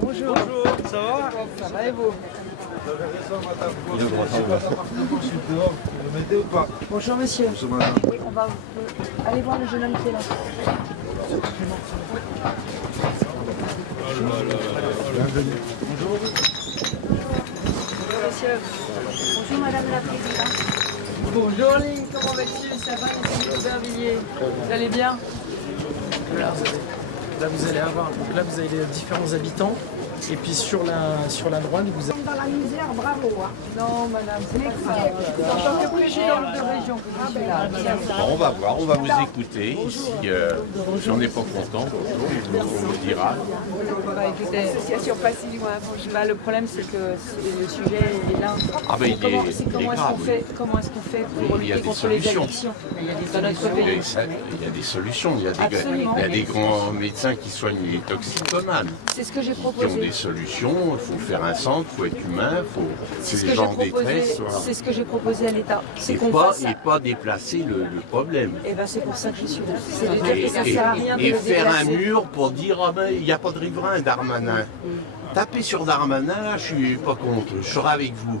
Bonjour. Bonjour, ça va? Ça va et vous? Bonjour monsieur. Bonjour madame. Oui, on va aller voir le jeune homme qui est là. Bonjour monsieur. Bonjour madame la présidente. Bonjour Lynn, comment vas-tu? Ça va, ici Aubervilliers? Vous allez bien? Là, vous allez avoir, donc là vous avez les différents habitants, et puis sur la droite vous avez... Dans la misère, bravo. Hein. Non madame, c'est pas ça. En tant que présidente de région que je suis là. Bon, on va voir, on va vous écouter. Si on n'est pas content, on vous dira. Bah, écoutez, l'association pas si loin. Bah, le problème c'est que le sujet il est là. Ah ben, il est grave. Comment est-ce qu'on fait pour Il y a lutter des contre les solutions. addictions? Il y a des dans notre pays. Il y a des solutions, il y a Absolument. des grands médecins qui soignent les toxicomanes. C'est ce que j'ai Qui ont proposé. des solutions, il faut faire un centre, il faut être humain, il faut C'est que ce les que gens en j'ai proposé. détresse soient... C'est ce que j'ai proposé à l'État. C'est Et qu'on pas, fasse ça. et pas déplacer le problème. Et ben c'est pour ça que je suis là. C'est de dire que ça sert à rien de Et le faire un déplacer. mur pour dire ah ben il n'y a pas de riverain Darmanin. Tapez sur Darmanin, là je suis pas contre, je serai avec vous.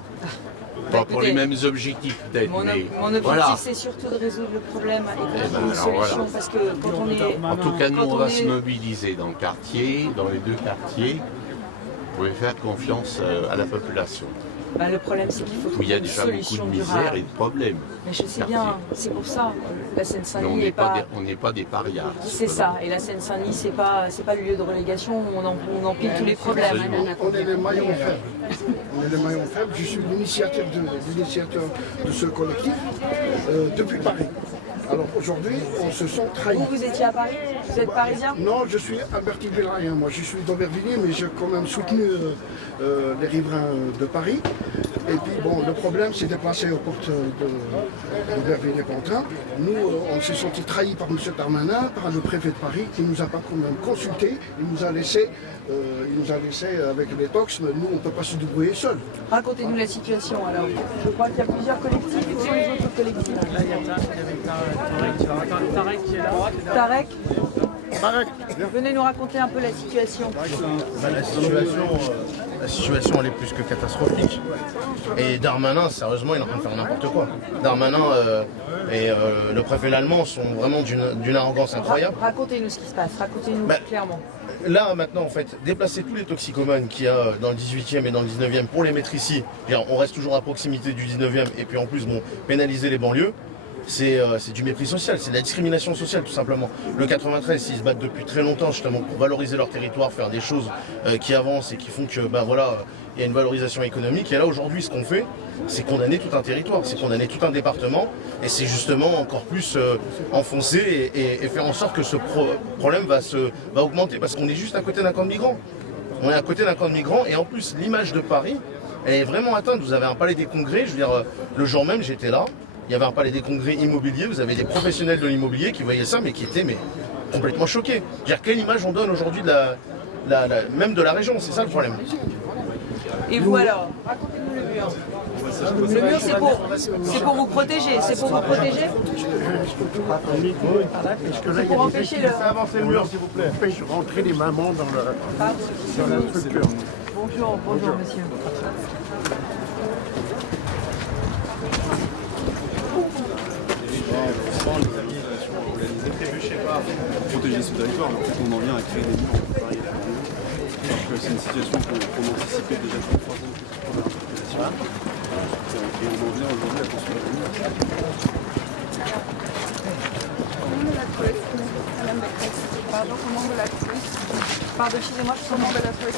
Pas pour écoutez, les mêmes objectifs peut-être, Mon mais objectif voilà. c'est surtout de résoudre le problème et de Eh ben, trouver une alors, solution voilà. parce que quand on est... En tout cas, nous Quand on on va est- se mobiliser dans le quartier, dans les deux quartiers. Vous pouvez faire confiance à la population. Bah, le problème c'est qu'il faut Où il y a trouver une déjà beaucoup de solution misère durable. et de problèmes. Mais je sais quartier. bien, c'est pour ça. La Mais on Seine-Saint-Denis n'est n'est pas... on n'est pas des parias. C'est ça, et la Seine-Saint-Denis c'est pas le lieu de relégation où on empile tous les problèmes. Absolument. On est les maillons faibles. On est les maillons faibles. Je suis l'initiateur de ce collectif depuis Paris. Alors aujourd'hui, on se sent trahi. Vous étiez à Paris? Vous êtes parisien? Non, je suis Albertville-Rien. Moi, je suis d'Aubervilliers, mais j'ai quand même soutenu les riverains de Paris. Et puis, bon, le problème, c'est déplacé aux portes d'Aubervilliers-Pontin. Nous, on s'est senti trahis par M. Darmanin, par le préfet de Paris, qui ne nous a pas quand même consulté. Il nous a laissé avec les tox, mais nous, on ne peut pas se débrouiller seul. Racontez-nous la situation alors. Je crois qu'il y a plusieurs collectifs. Où sont les autres collectifs? Là il y a Tarek qui est là. Tarek, venez nous raconter un peu la situation. Bah, la situation elle est plus que catastrophique. Et Darmanin, sérieusement, il est en train de faire n'importe quoi. Darmanin et le préfet l'allemand sont vraiment d'une arrogance incroyable. Racontez-nous ce qui se passe, racontez-nous Bah, clairement. Là, maintenant, en fait, déplacer tous les toxicomanes qu'il y a dans le 18e et dans le 19e pour les mettre ici, on reste toujours à proximité du 19e, et puis en plus, bon, pénaliser les banlieues, c'est du mépris social, c'est de la discrimination sociale tout simplement. Le 93, ils se battent depuis très longtemps justement pour valoriser leur territoire, faire des choses qui avancent et qui font que il y a une valorisation économique. Et là aujourd'hui, ce qu'on fait, c'est condamner tout un territoire, c'est condamner tout un département, et c'est justement encore plus enfoncer et faire en sorte que ce problème va augmenter, parce qu'on est juste à côté d'un camp de migrants. On est à côté d'un camp de migrants, et en plus l'image de Paris, elle est vraiment atteinte. Vous avez un palais des congrès, je veux dire, le jour même j'étais là. Il y avait un palais des congrès immobilier, vous avez des professionnels de l'immobilier qui voyaient ça, mais qui étaient complètement choqués. Dire quelle image on donne aujourd'hui même de la région, c'est ça le problème. Et vous alors, racontez-nous le mur. Le mur c'est pour vous protéger, c'est pour vous protéger? C'est pour empêcher le... Faites avancer le mur, s'il vous plaît. Empêche rentrer les mamans dans la structure. Bonjour monsieur. Protéger ce territoire, mais en fait on en vient à créer des murs entre Paris et la banlieue. Alors que c'est une situation qu'on anticipait déjà depuis 3 ans que c'est pour la population. Et on en vient aujourd'hui à construire des murs. Pardon, comment vous la trouvez? Pardon, excusez-moi, comment vous la trouvez?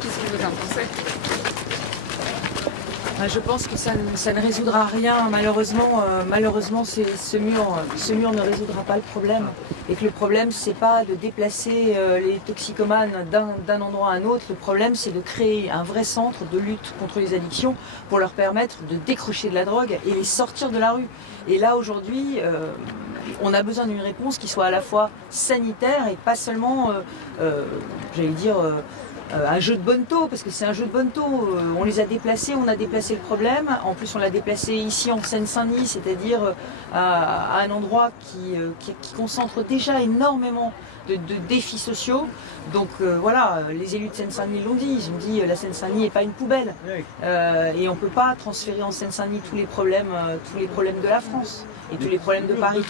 Qu'est-ce que vous en pensez? Je pense que ça ne résoudra rien. Malheureusement, ce mur ne résoudra pas le problème. Et que le problème, c'est pas de déplacer les toxicomanes d'un endroit à un autre. Le problème, c'est de créer un vrai centre de lutte contre les addictions pour leur permettre de décrocher de la drogue et les sortir de la rue. Et là, aujourd'hui, on a besoin d'une réponse qui soit à la fois sanitaire et pas seulement, un jeu de bonneteau, parce que c'est un jeu de bonneteau. On les a déplacés, on a déplacé le problème. En plus, on l'a déplacé ici en Seine-Saint-Denis, c'est-à-dire à un endroit qui concentre déjà énormément de défis sociaux. Donc voilà, les élus de Seine-Saint-Denis l'ont dit, ils ont dit la Seine-Saint-Denis n'est pas une poubelle. Et on ne peut pas transférer en Seine-Saint-Denis tous les problèmes de la France et tous les problèmes de Paris.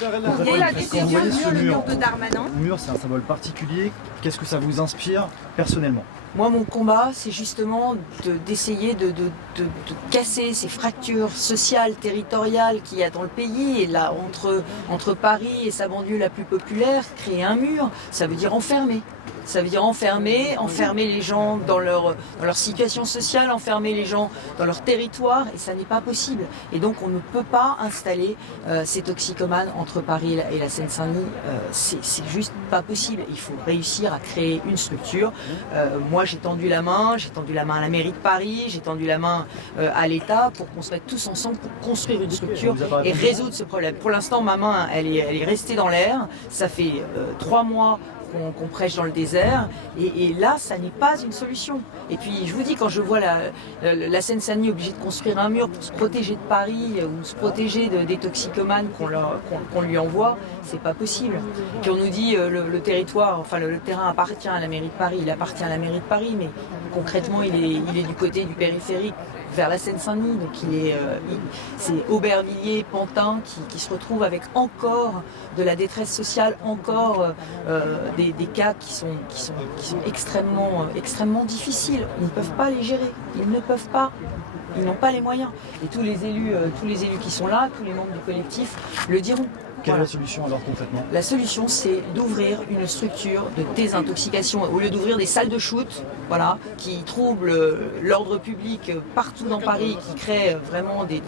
Et la décision voyez de ce le mur. mur de Darmanin. Le mur, c'est un symbole particulier. Qu'est-ce que ça vous inspire personnellement? Moi, mon combat, c'est justement d'essayer de casser ces fractures sociales, territoriales qu'il y a dans le pays. Et là, entre Paris et sa banlieue la plus populaire, créer un mur, ça veut dire enfermer. Ça veut dire enfermer les gens dans leur situation sociale, enfermer les gens dans leur territoire, et ça n'est pas possible. Et donc on ne peut pas installer ces toxicomanes entre Paris et la Seine-Saint-Denis. C'est juste pas possible. Il faut réussir à créer une structure. Moi j'ai tendu la main à la mairie de Paris, j'ai tendu la main à l'État pour qu'on se mette tous ensemble pour construire une structure et résoudre ce problème. Pour l'instant ma main elle est restée dans l'air. Ça fait 3 mois qu'on prêche dans le désert, et là, ça n'est pas une solution. Et puis, je vous dis, quand je vois la Seine-Saint-Denis obligée de construire un mur pour se protéger de Paris ou se protéger des toxicomanes qu'on lui envoie, c'est pas possible. Puis on nous dit le territoire, enfin le terrain appartient à la mairie de Paris, il appartient à la mairie de Paris, mais concrètement, il est du côté du périphérique, vers la Seine-Saint-Denis, donc c'est Aubervilliers, Pantin qui se retrouvent avec encore de la détresse sociale, encore des cas qui sont extrêmement difficiles. Ils ne peuvent pas les gérer, ils n'ont pas les moyens. Et tous les élus qui sont là, tous les membres du collectif le diront. Quelle est la solution alors concrètement? La solution, c'est d'ouvrir une structure de désintoxication. Au lieu d'ouvrir des salles de shoot, voilà, qui troublent l'ordre public partout dans Paris, qui créent vraiment des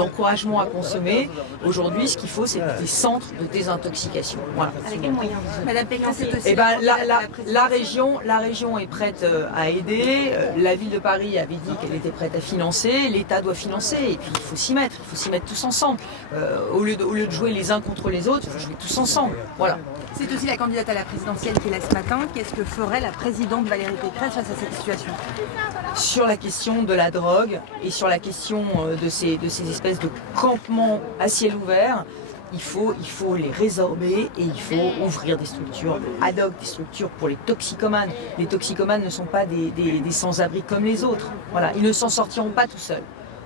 encouragements à consommer. Aujourd'hui, ce qu'il faut, c'est des centres de désintoxication. Voilà. Avec quels moyens? Madame Pécresse, c'est aussi. Eh ben, la région est prête à aider. La ville de Paris avait dit qu'elle était prête à financer. L'État doit financer. Et puis, il faut s'y mettre tous ensemble. Au lieu de jouer les uns contre les autres, il faut jouer tous ensemble. Voilà. C'est aussi la candidate à la présidentielle qui est là ce matin. Qu'est-ce que ferait la présidente Valérie Pécresse face à cette situation? Sur la question de la drogue et sur la question de ces espèces de campements à ciel ouvert, il faut les résorber et il faut ouvrir des structures ad hoc, des structures pour les toxicomanes. Les toxicomanes ne sont pas des sans-abri comme les autres. Voilà, ils ne s'en sortiront pas tout seuls.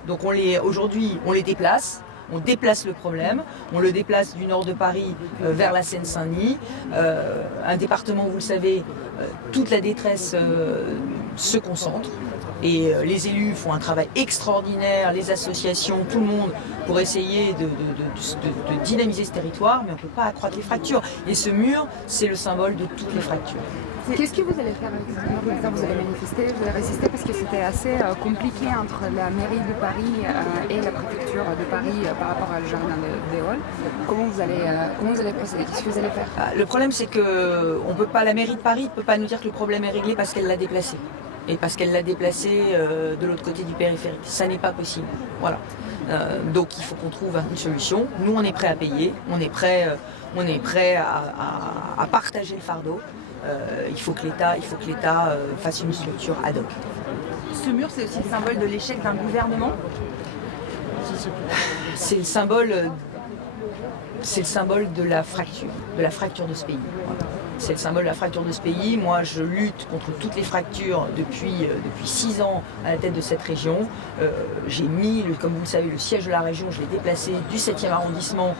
Donc aujourd'hui, on les déplace. On déplace le problème, on le déplace du nord de Paris vers la Seine-Saint-Denis. Un département, vous le savez, toute la détresse se concentre. Et les élus font un travail extraordinaire, les associations, tout le monde, pour essayer de dynamiser ce territoire, mais on ne peut pas accroître les fractures. Et ce mur, c'est le symbole de toutes les fractures. Qu'est-ce que vous allez faire avec ce mur? Vous allez manifester, vous allez résister parce que c'était assez compliqué entre la mairie de Paris et la préfecture de Paris par rapport au jardin des Halles. Comment vous allez procéder? Qu'est-ce que vous allez faire? Le problème, c'est que la mairie de Paris ne peut pas nous dire que le problème est réglé parce qu'elle l'a déplacé. Et parce qu'elle l'a déplacé de l'autre côté du périphérique. Ça n'est pas possible. Voilà. Donc il faut qu'on trouve une solution. Nous, on est prêt à payer. On est prêt à partager le fardeau. Il faut que l'État fasse une structure ad hoc. Ce mur, c'est aussi le symbole de l'échec d'un gouvernement? C'est le symbole de la fracture de ce pays. Voilà. C'est le symbole de la fracture de ce pays. Moi, je lutte contre toutes les fractures depuis 6 ans à la tête de cette région. J'ai mis, comme vous le savez, le siège de la région, je l'ai déplacé du 7e arrondissement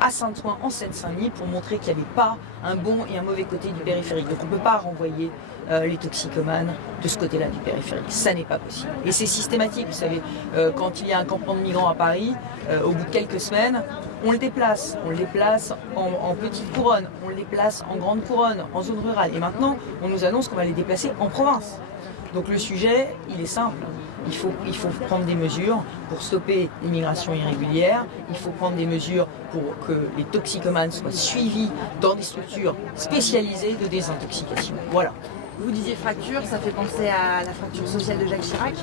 à Saint-Ouen, en Seine-Saint-Denis, pour montrer qu'il n'y avait pas un bon et un mauvais côté du périphérique. Donc on ne peut pas renvoyer les toxicomanes de ce côté-là du périphérique. Ça n'est pas possible. Et c'est systématique, vous savez. Quand il y a un campement de migrants à Paris, au bout de quelques semaines, on le déplace. On le déplace en petite couronne, on le déplace en grande couronne, en zone rurale. Et maintenant, on nous annonce qu'on va les déplacer en province. Donc le sujet, il est simple. Il faut prendre des mesures pour stopper l'immigration irrégulière. Il faut prendre des mesures pour que les toxicomanes soient suivis dans des structures spécialisées de désintoxication. Voilà. Vous disiez fracture, ça fait penser à la fracture sociale de Jacques Chirac.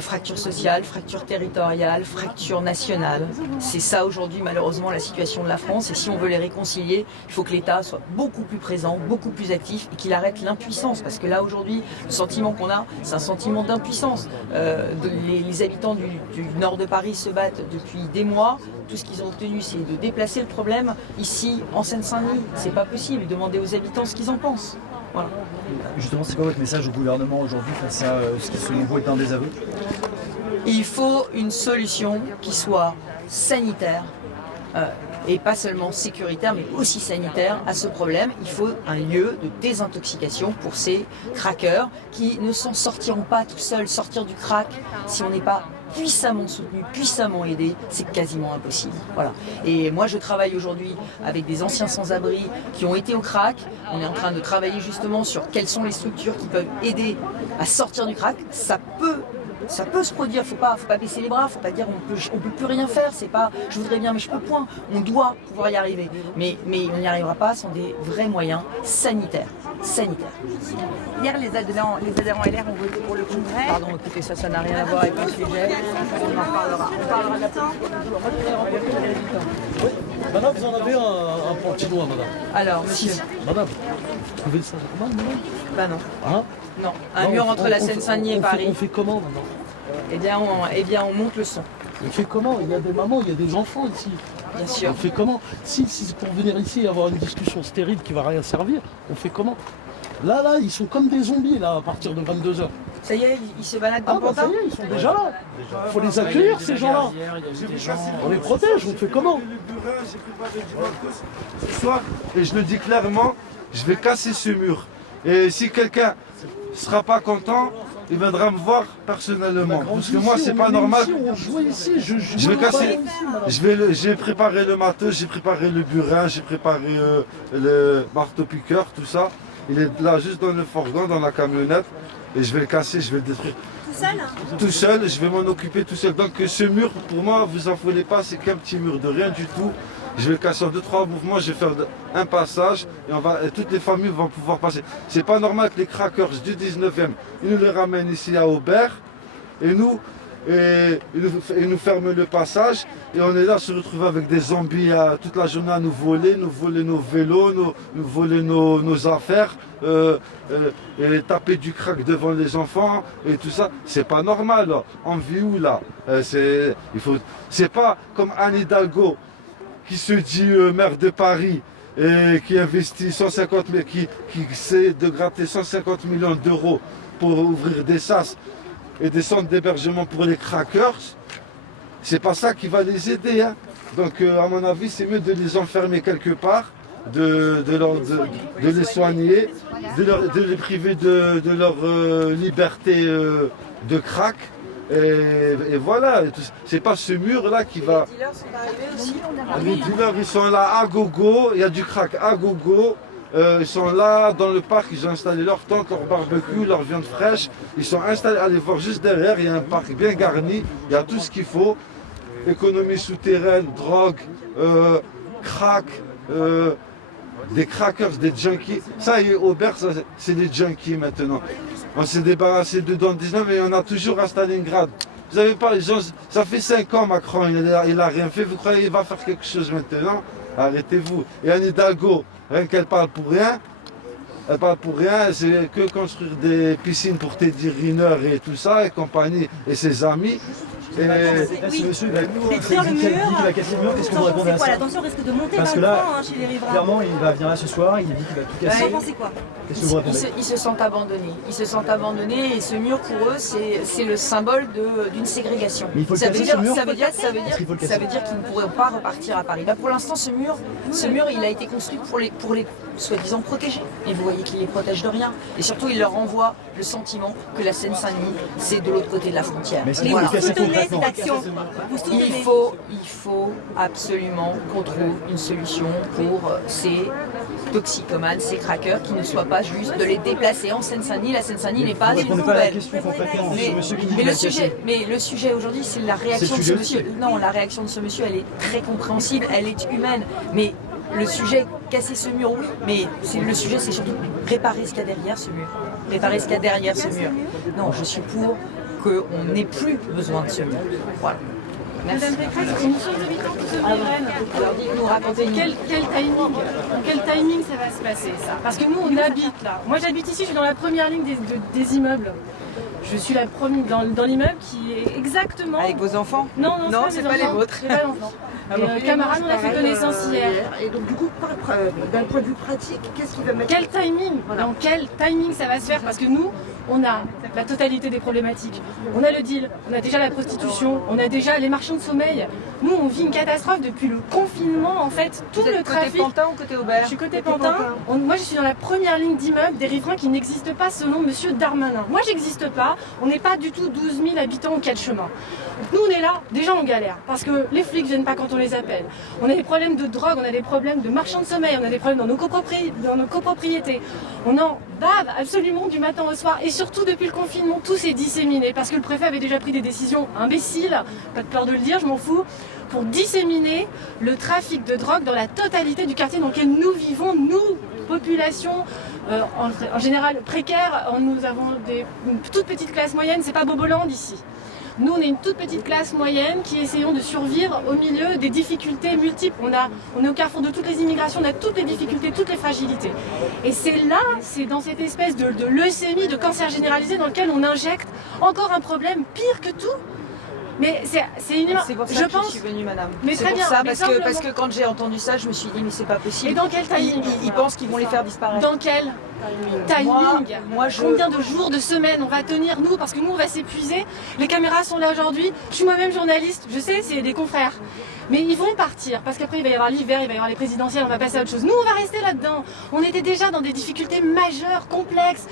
Fracture sociale, fracture territoriale, fracture nationale. C'est ça aujourd'hui malheureusement la situation de la France et si on veut les réconcilier, il faut que l'État soit beaucoup plus présent, beaucoup plus actif et qu'il arrête l'impuissance parce que là aujourd'hui, le sentiment qu'on a, c'est un sentiment d'impuissance. Les habitants du nord de Paris se battent depuis des mois. Tout ce qu'ils ont obtenu, c'est de déplacer le problème. Ici, en Seine-Saint-Denis, c'est pas possible. Demandez aux habitants ce qu'ils en pensent. Voilà. Justement, c'est quoi votre message au gouvernement aujourd'hui face à ce qui selon vous est un désaveu? Il faut une solution qui soit sanitaire et pas seulement sécuritaire mais aussi sanitaire à ce problème. Il faut un lieu de désintoxication pour ces craqueurs qui ne s'en sortiront pas tout seuls. Sortir du crack si on n'est pas puissamment soutenu, puissamment aidé, c'est quasiment impossible. Voilà. Et moi je travaille aujourd'hui avec des anciens sans-abri qui ont été au crack. On est en train de travailler justement sur quelles sont les structures qui peuvent aider à sortir du crack. Ça peut se produire, faut pas baisser les bras, faut pas dire on peut plus rien faire, c'est pas je voudrais bien mais je peux point. On doit pouvoir y arriver. Mais on n'y arrivera pas sans des vrais moyens sanitaires. Hier, les adhérents LR ont voté pour le Congrès. Pardon, écoutez, ça n'a rien à voir avec le sujet. On en parlera. On parlera de la politique. Madame, vous en avez un pantinois, madame. Alors, monsieur. Madame, vous trouvez ça normal, madame? Bah non. Hein? Non. Un mur entre la Seine-Saint-Denis et Paris. On fait comment maintenant? Eh bien, on monte le son. On fait comment? Il y a des mamans, il y a des enfants ici. Bien sûr. On fait comment? Si c'est pour venir ici et avoir une discussion stérile qui va rien servir, on fait comment? Là, ils sont comme des zombies là à partir de 22h. Ça y est, ils se baladent dans le ça y est, ils sont déjà là. Il faut les accueillir ces gens-là. On les protège, on fait comment? Ce soir, et je le dis clairement, je vais casser ce mur. Et si quelqu'un ne sera pas content, il viendra me voir personnellement. Parce que moi, c'est pas normal. Je vais casser. J'ai préparé le matos, j'ai préparé le burin, j'ai préparé le marteau-piqueur, tout ça. Il est là juste dans le fourgon, dans la camionnette. Et je vais le casser, je vais le détruire. Tout seul? Tout seul, je vais m'en occuper tout seul. Donc ce mur, pour moi, vous affolez pas, c'est qu'un petit mur de rien du tout. Je vais le casser en 2-3 mouvements, je vais faire un passage et toutes les familles vont pouvoir passer. C'est pas normal que les crackers du 19e, ils nous les ramènent ici à Aubert et ils nous ferment le passage et on est là à se retrouver avec des zombies toute la journée à nous voler nos vélos, nous voler nos affaires, et taper du crack devant les enfants et tout ça. C'est pas normal, là. On vit où là? C'est pas comme Anne Hidalgo qui se dit maire de Paris et qui investit 150 000, qui essaie de gratter 150 millions d'euros pour ouvrir des sas et des centres d'hébergement pour les crackers. C'est pas ça qui va les aider, hein. Donc à mon avis, c'est mieux de les enfermer quelque part, de les soigner, de les priver de leur liberté de crack. Et voilà, c'est pas ce mur là qui va. Les dealers sont arrivés aussi. Les dealers ils sont là à gogo, il y a du crack à gogo. Ils sont là dans le parc, ils ont installé leur tente, leur barbecue, leur viande fraîche. Ils sont installés, allez voir juste derrière, il y a un parc bien garni, il y a tout ce qu'il faut. Économie souterraine, drogue, crack, des crackers, des junkies. Ça y est, Aubert, c'est des junkies maintenant. On s'est débarrassé de dans le 19 et on a toujours à Stalingrad. Vous savez pas, les gens, ça fait 5 ans Macron, il a rien fait. Vous croyez qu'il va faire quelque chose maintenant? Arrêtez-vous. Et Anne Hidalgo, rien qu'elle parle pour rien. Elle parle pour rien, c'est que construire des piscines pour Teddy Riner et tout ça, et compagnie, et ses amis. Et ce monsieur, détruire le mur, va casser le mur, qu'est-ce que vous répondez à ça? La tension risque de monter Parce d'un que là, cran chez les riverains. clairement, il va venir là ce soir, il dit qu'il va tout casser. Vous pensez quoi? Qu'est-ce que vous répondez? Ils se sentent abandonnés. Ils se sentent abandonnés et ce mur pour eux c'est le symbole d'une ségrégation. Mais il faut le Ça veut casser, dire, ce mur. ça veut dire qu'ils ne pourront pas repartir à Paris. Là, pour l'instant, ce mur, il a été construit pour les soi-disant protégés. Et vous voyez qu'il les protège de rien. Et surtout, il leur renvoie le sentiment que la Seine-Saint-Denis, c'est de l'autre côté de la frontière. Mais est-ce qu'il faut le casser concrètement? Il faut absolument qu'on trouve une solution pour ces toxicomanes, ces crackers, qui ne soient pas juste de les déplacer en Seine-Saint-Denis. La Seine-Saint-Denis n'est pas une poubelle. Mais le sujet aujourd'hui, c'est la réaction de ce monsieur. Non, la réaction de ce monsieur, elle est très compréhensible, elle est humaine. Mais le sujet, casser ce mur, oui, mais le sujet, c'est surtout réparer ce qu'il y a derrière ce mur. Réparer ce qu'il y a derrière ce mur. Non, je suis pour qu'on n'ait plus besoin de ce mur. Voilà. Merci. Madame Pécresse, c'est une chose d'habitants qui se migraine. Alors dites-nous, racontez-nous. Quel timing ça va se passer, ça? Parce que nous, on habite là. Moi, j'habite ici, je suis dans la première ligne des immeubles. Je suis la première dans l'immeuble qui est exactement... Avec vos enfants? Non, c'est pas les vôtres. C'est pas l'enfant. Camarade, on a fait connaissance hier. Et donc du coup, d'un point de vue pratique, qu'est-ce qu'il va mettre? Quel timing? Dans quel timing ça va se faire? Parce que nous, on a la totalité des problématiques. On a le deal, on a déjà la prostitution, on a déjà les marchands de sommeil. Nous, on vit une catastrophe depuis le confinement, en fait. Tout le trafic. Côté Pantin ou côté Aubert? Je suis côté Pantin. Moi, je suis dans la première ligne d'immeubles des riverains qui n'existent pas selon Monsieur Darmanin. Moi, j'existe pas. On n'est pas du tout 12 000 habitants aux 4 chemins. Donc, nous, on est là, déjà on galère, parce que les flics viennent pas quand on les appelle. On a des problèmes de drogue, on a des problèmes de marchands de sommeil, on a des problèmes dans nos copropriétés. On en bave absolument du matin au soir. Et surtout, depuis le confinement, tout s'est disséminé, parce que le préfet avait déjà pris des décisions imbéciles, pas de peur de le dire, je m'en fous, pour disséminer le trafic de drogue dans la totalité du quartier dans lequel nous vivons, nous, population en général précaire. Nous avons une toute petite classe moyenne, c'est pas Boboland ici. Nous, on est une toute petite classe moyenne qui essayons de survivre au milieu des difficultés multiples. On est au carrefour de toutes les immigrations, on a toutes les difficultés, toutes les fragilités. Et c'est là, c'est dans cette espèce de leucémie, de cancer généralisé dans lequel on injecte encore un problème pire que tout. Mais c'est une... C'est pour ça que je suis venue, madame. Mais c'est très pour bien, ça, mais parce que quand j'ai entendu ça, je me suis dit, mais c'est pas possible. Et dans quel timing? Ils pensent qu'ils vont les faire disparaître. Dans quel timing? Combien de jours, de semaines on va tenir, nous? Parce que nous, on va s'épuiser. Les caméras sont là aujourd'hui. Je suis moi-même journaliste. Je sais, c'est des confrères. Mais ils vont partir, parce qu'après il va y avoir l'hiver, il va y avoir les présidentielles, on va passer à autre chose. Nous, on va rester là-dedans. On était déjà dans des difficultés majeures, complexes.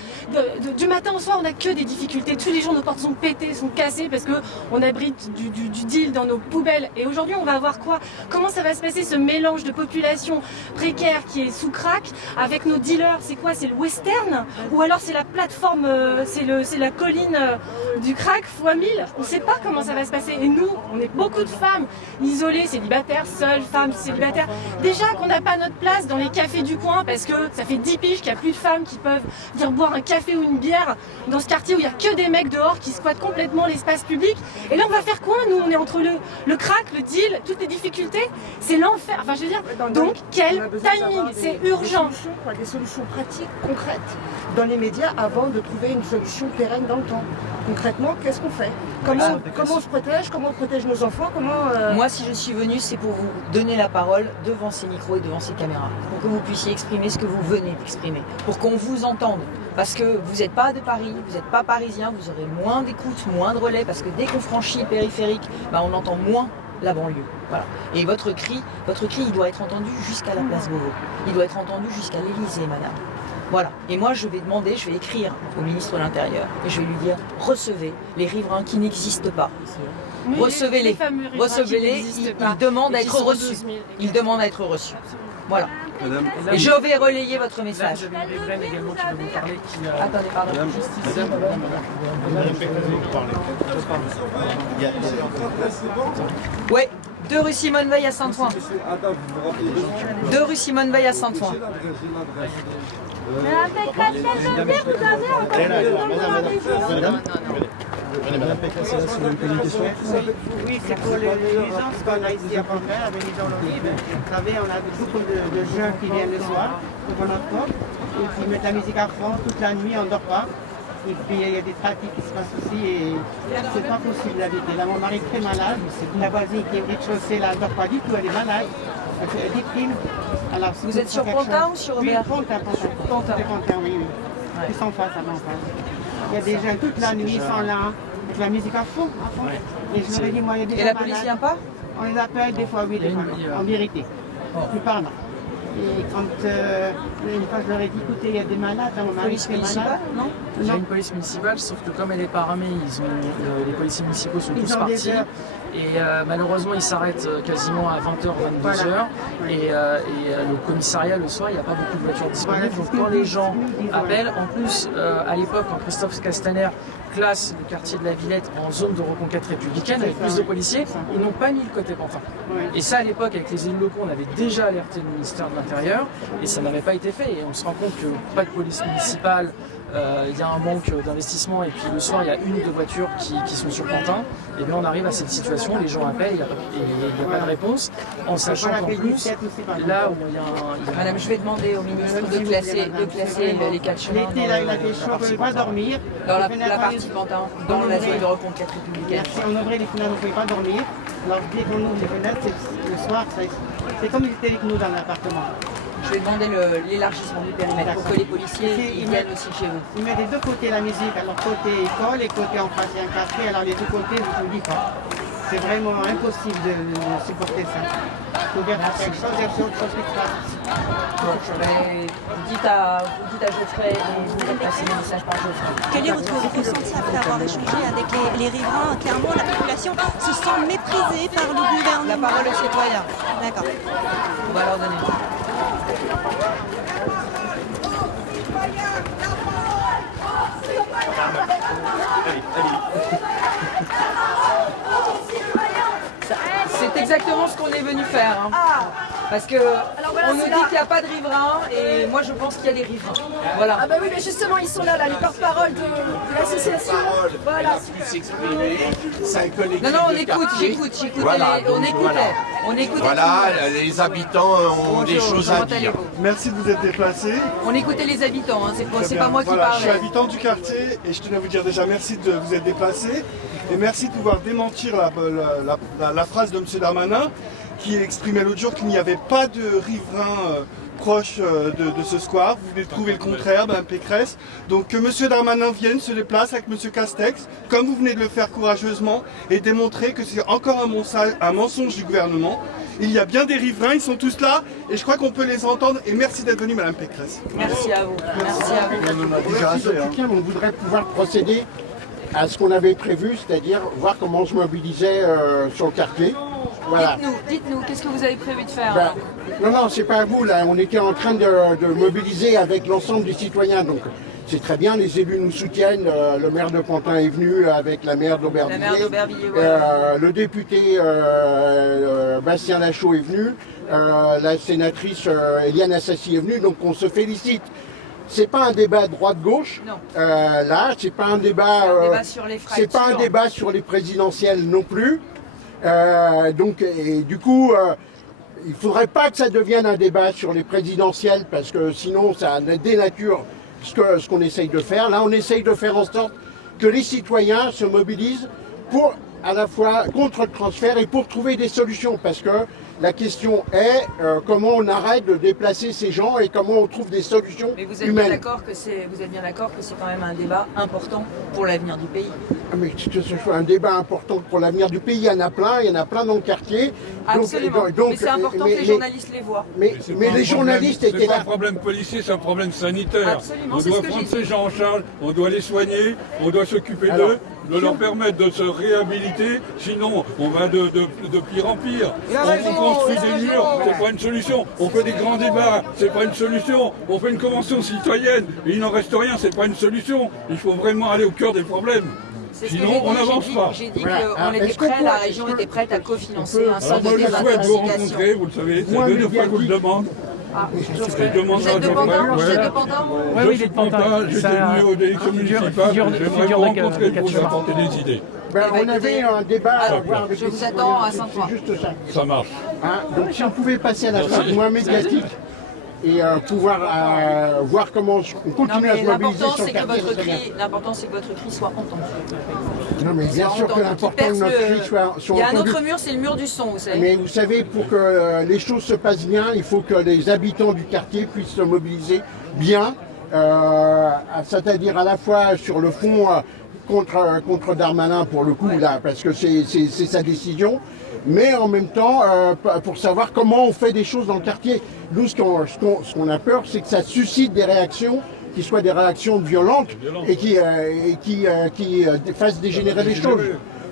Du matin au soir, on n'a que des difficultés. Tous les jours, nos portes sont pétées, sont cassées, parce qu'on abrite du deal dans nos poubelles. Et aujourd'hui, on va avoir quoi? Comment ça va se passer, ce mélange de population précaire qui est sous crack, avec nos dealers? C'est quoi? C'est le western? Ou alors c'est la plateforme, c'est la colline du crack x 1000? On ne sait pas comment ça va se passer. Et nous, on est beaucoup de femmes isolées, célibataires, seules, femmes célibataires. Déjà qu'on n'a pas notre place dans les cafés du coin parce que ça fait 10 piges qu'il n'y a plus de femmes qui peuvent venir boire un café ou une bière dans ce quartier où il n'y a que des mecs dehors qui squattent complètement l'espace public. Et là, on va faire quoi? Nous, on est entre le crack, le deal, toutes les difficultés. C'est l'enfer. Enfin, je veux dire, donc, quel timing? C'est urgent. Des solutions pratiques, concrètes, dans les médias avant de trouver une solution pérenne dans le temps. Concrètement, qu'est-ce qu'on fait? Comment on se protège? Comment on protège nos enfants? Moi, si je suis venue, c'est pour vous donner la parole devant ces micros et devant ces caméras, pour que vous puissiez exprimer ce que vous venez d'exprimer, pour qu'on vous entende. Parce que vous n'êtes pas de Paris, vous n'êtes pas parisien, vous aurez moins d'écoute, moins de relais, parce que dès qu'on franchit le périphérique, on entend moins la banlieue. Voilà. Et votre cri, il doit être entendu jusqu'à la place Beauvau. Il doit être entendu jusqu'à l'Élysée, madame. Voilà. Et moi, je vais écrire au ministre de l'Intérieur et je vais lui dire, recevez les riverains qui n'existent pas. Oui, recevez-les, ils demandent à être reçus. Ils demandent à être reçus. Voilà. Madame, et je vais relayer votre message. Vous avez une riveraine également qui veut vous parler. Attendez, pardon. Ouais, 2 rue Simone Veil à Saint-Ouen. 2 rue Simone Veil à Saint-Ouen. Madame Pécresse, c'est là, si vous avez une question. Oui, c'est pour les gens, ce qu'on a ici à Pantin, à Avenue d'Olive. Vous savez, on a beaucoup de jeunes qui viennent le soir, pour notre porte, et qui mettent la musique à fond toute la nuit, on ne dort pas. Et puis il y a des trafics qui se passent aussi, et c'est pas possible d'habiter. Là, mon mari est très malade, la voisine qui est rez-de-chaussée, là, elle ne dort pas du tout, elle est malade. Elle fait des primes. Alors, vous êtes sur Pantin ou sur Aubert? Oui, Pantin. Pantin, oui. Ils sont en face, à Pantin. Il y a des gens toute la nuit, ils sont là, avec la musique à fond. Et je leur ai dit, moi, il y a des gens la police vient pas? On les appelle des fois, oui, des fois, en vérité. La plupart, non. Et quand une fois je leur ai dit, écoutez, il y a des malades, mon mari police municipale, non? Il y a une police municipale, sauf que comme elle n'est pas armée, les policiers municipaux sont tous partis. Et malheureusement, ils s'arrêtent quasiment à 20h, 22h. Et le commissariat, le soir, il n'y a pas beaucoup de voitures disponibles. Donc quand les gens appellent, en plus, à l'époque, quand Christophe Castaner classe le quartier de la Villette en zone de reconquête républicaine, avec plus de policiers, ils n'ont pas mis le côté Pantin. Et ça, à l'époque, avec les élus locaux, on avait déjà alerté le ministère de l'Intérieur, et ça n'avait pas été fait. Et on se rend compte que pas de police municipale, il y a un manque d'investissement et puis le soir il y a une ou deux voitures qui sont sur Pantin, et bien on arrive à cette situation, les gens appellent et il n'y a pas de réponse, en sachant qu'en plus, là où il y a un... Madame, je vais demander au ministre de classer les 4 chemins L'été, là, il a des chambres, on ne peut pas dormir. dans la partie Pantin, dans la zone de reconquête républicaine. Merci, on ouvrait les fenêtres, on ne pouvait pas dormir. Alors dès qu'on ouvre les fenêtres, le soir, c'est comme ils étaient avec nous dans l'appartement. Je vais demander l'élargissement du périmètre pour que les policiers ils viennent aussi chez vous. Ils mettent des deux côtés la musique, alors côté école et côté en face il y a un café, alors les deux côtés, je ne vous dis pas. C'est vraiment impossible de supporter ça. Il faut bien faire quelque chose, il y a autre chose qui se passe. Bon, vous dites à Geoffrey et vous faites passer le message par Geoffrey. Quel est votre ressenti après avoir échangé avec les riverains? Clairement, la population se sent méprisée par le gouvernement. La parole aux citoyens. D'accord. On va leur donner. C'est exactement ce qu'on est venu faire. Hein. Parce que on nous dit qu'il n'y a pas de riverains et moi je pense qu'il y a des riverains. Voilà. Ah bah oui, mais justement ils sont là, les porte-parole de l'association. Voilà. Non, on écoute, j'écoute. Voilà, On écoutait. Voilà, les habitants ont des choses à dire. Merci de vous être déplacés. On écoutait les habitants, hein. C'est pas moi qui Voilà, parle. je suis habitant du quartier et je tenais à vous dire déjà merci de vous être déplacés et merci de pouvoir démentir la phrase de M. Darmanin qui exprimait l'autre jour qu'il n'y avait pas de riverains proche de ce square. Vous venez de trouver le contraire, Mme Pécresse. Donc que M. Darmanin vienne, se déplace avec M. Castex, comme vous venez de le faire courageusement, et démontrer que c'est encore un mensonge du gouvernement. Il y a bien des riverains, ils sont tous là, et je crois qu'on peut les entendre. Et merci d'être venu, Mme Pécresse. Merci à vous. Merci à vous. On voudrait pouvoir procéder à ce qu'on avait prévu, c'est-à-dire voir comment on se mobilisait sur le quartier. Voilà. Dites-nous, qu'est-ce que vous avez prévu de faire Non, c'est pas à vous là. On était en train de mobiliser avec l'ensemble des citoyens. Donc c'est très bien, les élus nous soutiennent. Le maire de Pantin est venu avec la maire d'Aubervilliers. Le député Bastien Lachaud est venu. La sénatrice Eliane Assassi est venue. Donc on se félicite. C'est pas un débat droite-gauche. Là, c'est pas un débat. C'est pas un débat sur les présidentielles non plus. Du coup, il faudrait pas que ça devienne un débat sur les présidentielles parce que sinon ça dénature ce qu'on essaye de faire. Là, on essaye de faire en sorte que les citoyens se mobilisent pour à la fois contre le transfert et pour trouver des solutions parce que la question est comment on arrête de déplacer ces gens et comment on trouve des solutions humaines. Mais vous êtes bien d'accord que c'est quand même un débat important pour l'avenir du pays. Mais que ce soit un débat important pour l'avenir du pays, il y en a plein dans le quartier. Absolument. Mais c'est important que les journalistes les voient. Mais les journalistes étaient là. C'est pas un problème policier, c'est un problème sanitaire. Absolument, on doit prendre ces gens en charge, on doit les soigner, on doit s'occuper d'eux, de leur permettre de se réhabiliter, sinon on va de pire en pire. On construit des murs, c'est pas une solution. On fait des grands débats, c'est pas une solution. On fait une convention citoyenne, et il n'en reste rien, c'est pas une solution. Il faut vraiment aller au cœur des problèmes. Sinon, on n'avance pas. J'ai dit qu'on était prêt, la région était prête à cofinancer un centre de désintoxication. Moi, je souhaite vous rencontrer, vous le savez, c'est deux fois que je vous le demande. Vous êtes de Pantin? Vous êtes de Pantin? Oui, il est de Pantin. J'étais venu aux élections municipales. J'aimerais vous rencontrer pour vous apporter des idées. On avait un débat à avoir avec je vous attends à Saint-Ouen. C'est juste ça. Ça marche. Donc si on pouvait passer à la phase moins médiatique et pouvoir voir comment on continue à se mobiliser sur le quartier. L'important c'est que votre cri soit entendu. Non mais bien sûr que l'important que notre cri soit entendu. Il y a un autre mur, c'est le mur du son, vous savez. Mais vous savez, pour que les choses se passent bien, il faut que les habitants du quartier puissent se mobiliser bien, c'est-à-dire à la fois sur le fond contre Darmanin pour le coup là, parce que c'est sa décision, mais en même temps pour savoir comment on fait des choses dans le quartier. Nous, ce qu'on a peur, c'est que ça suscite des réactions qui soient des réactions violentes et qui fassent dégénérer les choses.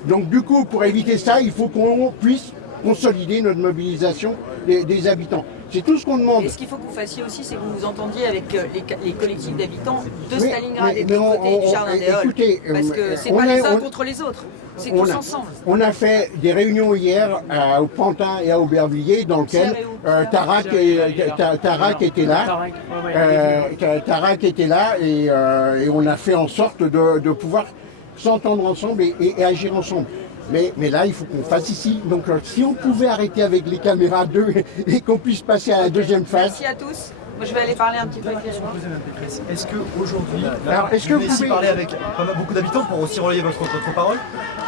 Donc du coup, pour éviter ça, il faut qu'on puisse consolider notre mobilisation des habitants. C'est tout ce qu'on demande. Et ce qu'il faut que vous fassiez aussi, c'est que vous vous entendiez avec les collectifs d'habitants de Stalingrad et de l'autre côté du Jardin des Halles. Écoutez, parce que c'est pas les uns contre les autres, c'est tous ensemble. On a fait des réunions hier au Pantin et à Aubervilliers dans lequel Tarak était là. Tarak était là et on a fait en sorte de pouvoir s'entendre ensemble et agir ensemble. Mais là, il faut qu'on fasse ici. Donc si on pouvait arrêter avec les caméras 2 et qu'on puisse passer à la deuxième phase. Merci à tous. Moi, je vais aller parler un petit peu avec les gens. Est-ce qu'aujourd'hui, est-ce que vous pouvez parler avec beaucoup d'habitants pour aussi relayer votre parole?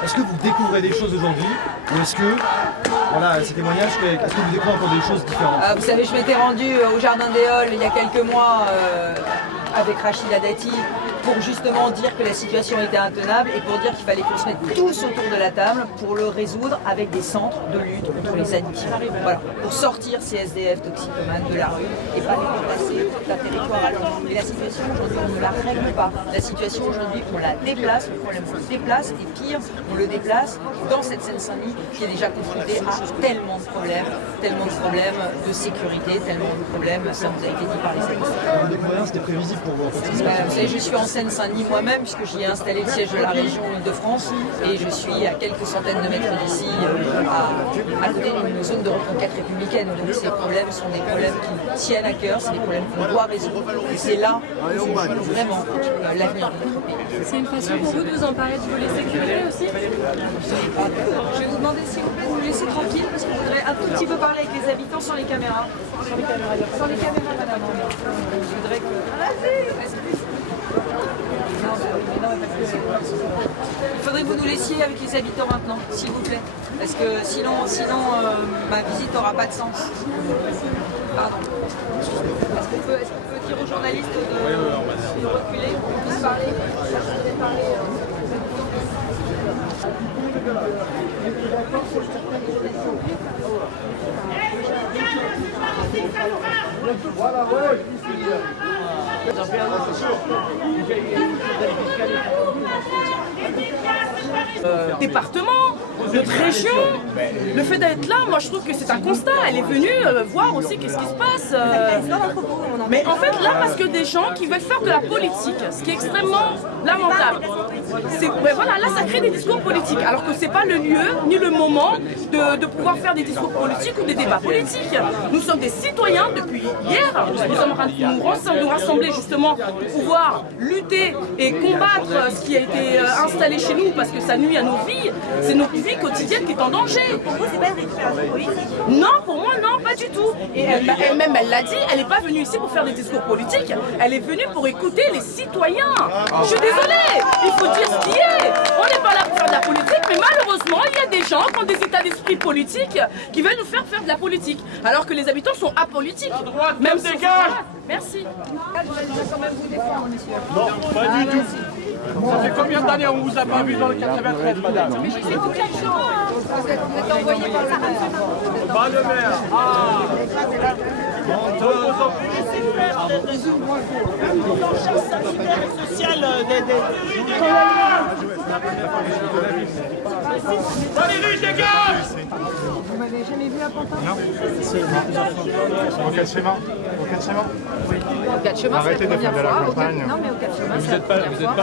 Est-ce que vous découvrez des choses aujourd'hui? Ou est-ce que, voilà, ces témoignages, est-ce que vous découvrez encore des choses différentes? Vous savez, je m'étais rendue au Jardin des Halles il y a quelques mois avec Rachida Dati pour justement dire que la situation était intenable et pour dire qu'il fallait qu'on se mette tous autour de la table pour le résoudre avec des centres de lutte contre les addictions. Voilà, pour sortir ces SDF toxicomanes de la rue et pas les déplacer d'un territoire à l'autre. Et la situation aujourd'hui, on ne la règle pas. La situation aujourd'hui, on la déplace, le problème on le déplace et pire, on le déplace dans cette Seine-Saint-Denis qui est déjà confrontée à tellement de problèmes de sécurité, tellement de problèmes, ça vous a été dit par les services. C'était prévisible pour vous. Vous savez, je suis en Seine-Saint-Denis moi-même, puisque j'y ai installé le siège de la région Île-de-France, et je suis à quelques centaines de mètres d'ici, à côté d'une zone de reconquête républicaine. Donc ces problèmes sont des problèmes qui nous tiennent à cœur, c'est des problèmes qu'on doit résoudre, et c'est là où on joue vraiment l'avenir de notre pays. C'est une façon pour vous de vous emparer du volet sécurité aussi? Je vais vous demander s'il vous plaît de nous laisser tranquille, parce qu'on voudrait un tout petit peu parler avec les habitants sans les caméras. Sans les caméras, madame. Je voudrais que... Il faudrait que vous nous laissiez avec les habitants maintenant, s'il vous plaît. Parce que sinon ma visite n'aura pas de sens. Pardon. Est-ce qu'on peut dire aux journalistes de reculer, qu'on puisse parler? Département, notre région, le fait d'être là, moi je trouve que c'est un constat. Elle est venue voir aussi qu'est-ce qui se passe. Mais en fait là, parce que des gens qui veulent faire de la politique, ce qui est extrêmement lamentable. Voilà, là ça crée des discours politiques, alors que c'est pas le lieu ni le moment de pouvoir faire des discours politiques ou des débats politiques. Nous sommes des citoyens depuis hier. Nous sommes en train de nous rassembler justement pour pouvoir lutter et combattre ce qui a été installé chez nous parce que ça nuit à nos vies. C'est notre vie quotidienne qui est en danger. Pour vous, c'est pas une récupération politique? Non, pour moi, non, pas du tout. Et elle-même, elle l'a dit, elle n'est pas venue ici pour faire des discours politiques. Elle est venue pour écouter les citoyens. Je suis désolée, il faut dire ce qui est. On n'est pas là pour faire de la politique, mais malheureusement, il y a des gens qui ont des états d'esprit politiques qui veulent nous faire de la politique, alors que les habitants sont apolitiques. Même si merci. Je voudrais quand même vous défendre, monsieur. Non, pas du tout. Ça fait combien d'années on vous a pas vu dans le 93, madame? Mais je sais aucun chemin. Vous êtes envoyé par la maire. Pas le maire. Ah. Valérie, dégage! Vous m'avez jamais vu à Pantin? Non. Au 4 chemin. Au 4 chemin? Oui. Au 4 chemin, arrêtez de faire de la campagne. Non, mais au 4 chemin, vous n'êtes pas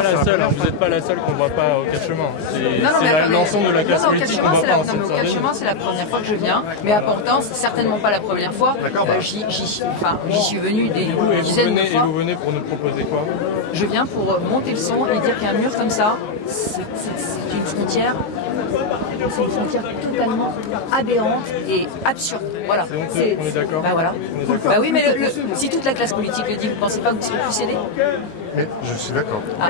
la seule, vous n'êtes pas la seule qu'on ne voit pas au 4 chemins. C'est l'ensemble de la classe politique qu'on ne voit pas en Seine-Saint-Denis. Au 4 chemins, c'est la première fois que je viens, mais à Pantin, c'est certainement pas la première fois. J'y suis venue des dizaines de fois. Et vous venez pour nous proposer quoi? Je viens pour monter le son et dire qu'un mur comme ça, c'est une frontière. C'est une frontière totalement aberrante et absurde. Voilà. On est d'accord. Bah voilà. Bah oui, mais si toute la classe politique le dit, vous ne pensez pas que vous serez plus aidés? Mais je suis d'accord. Ah.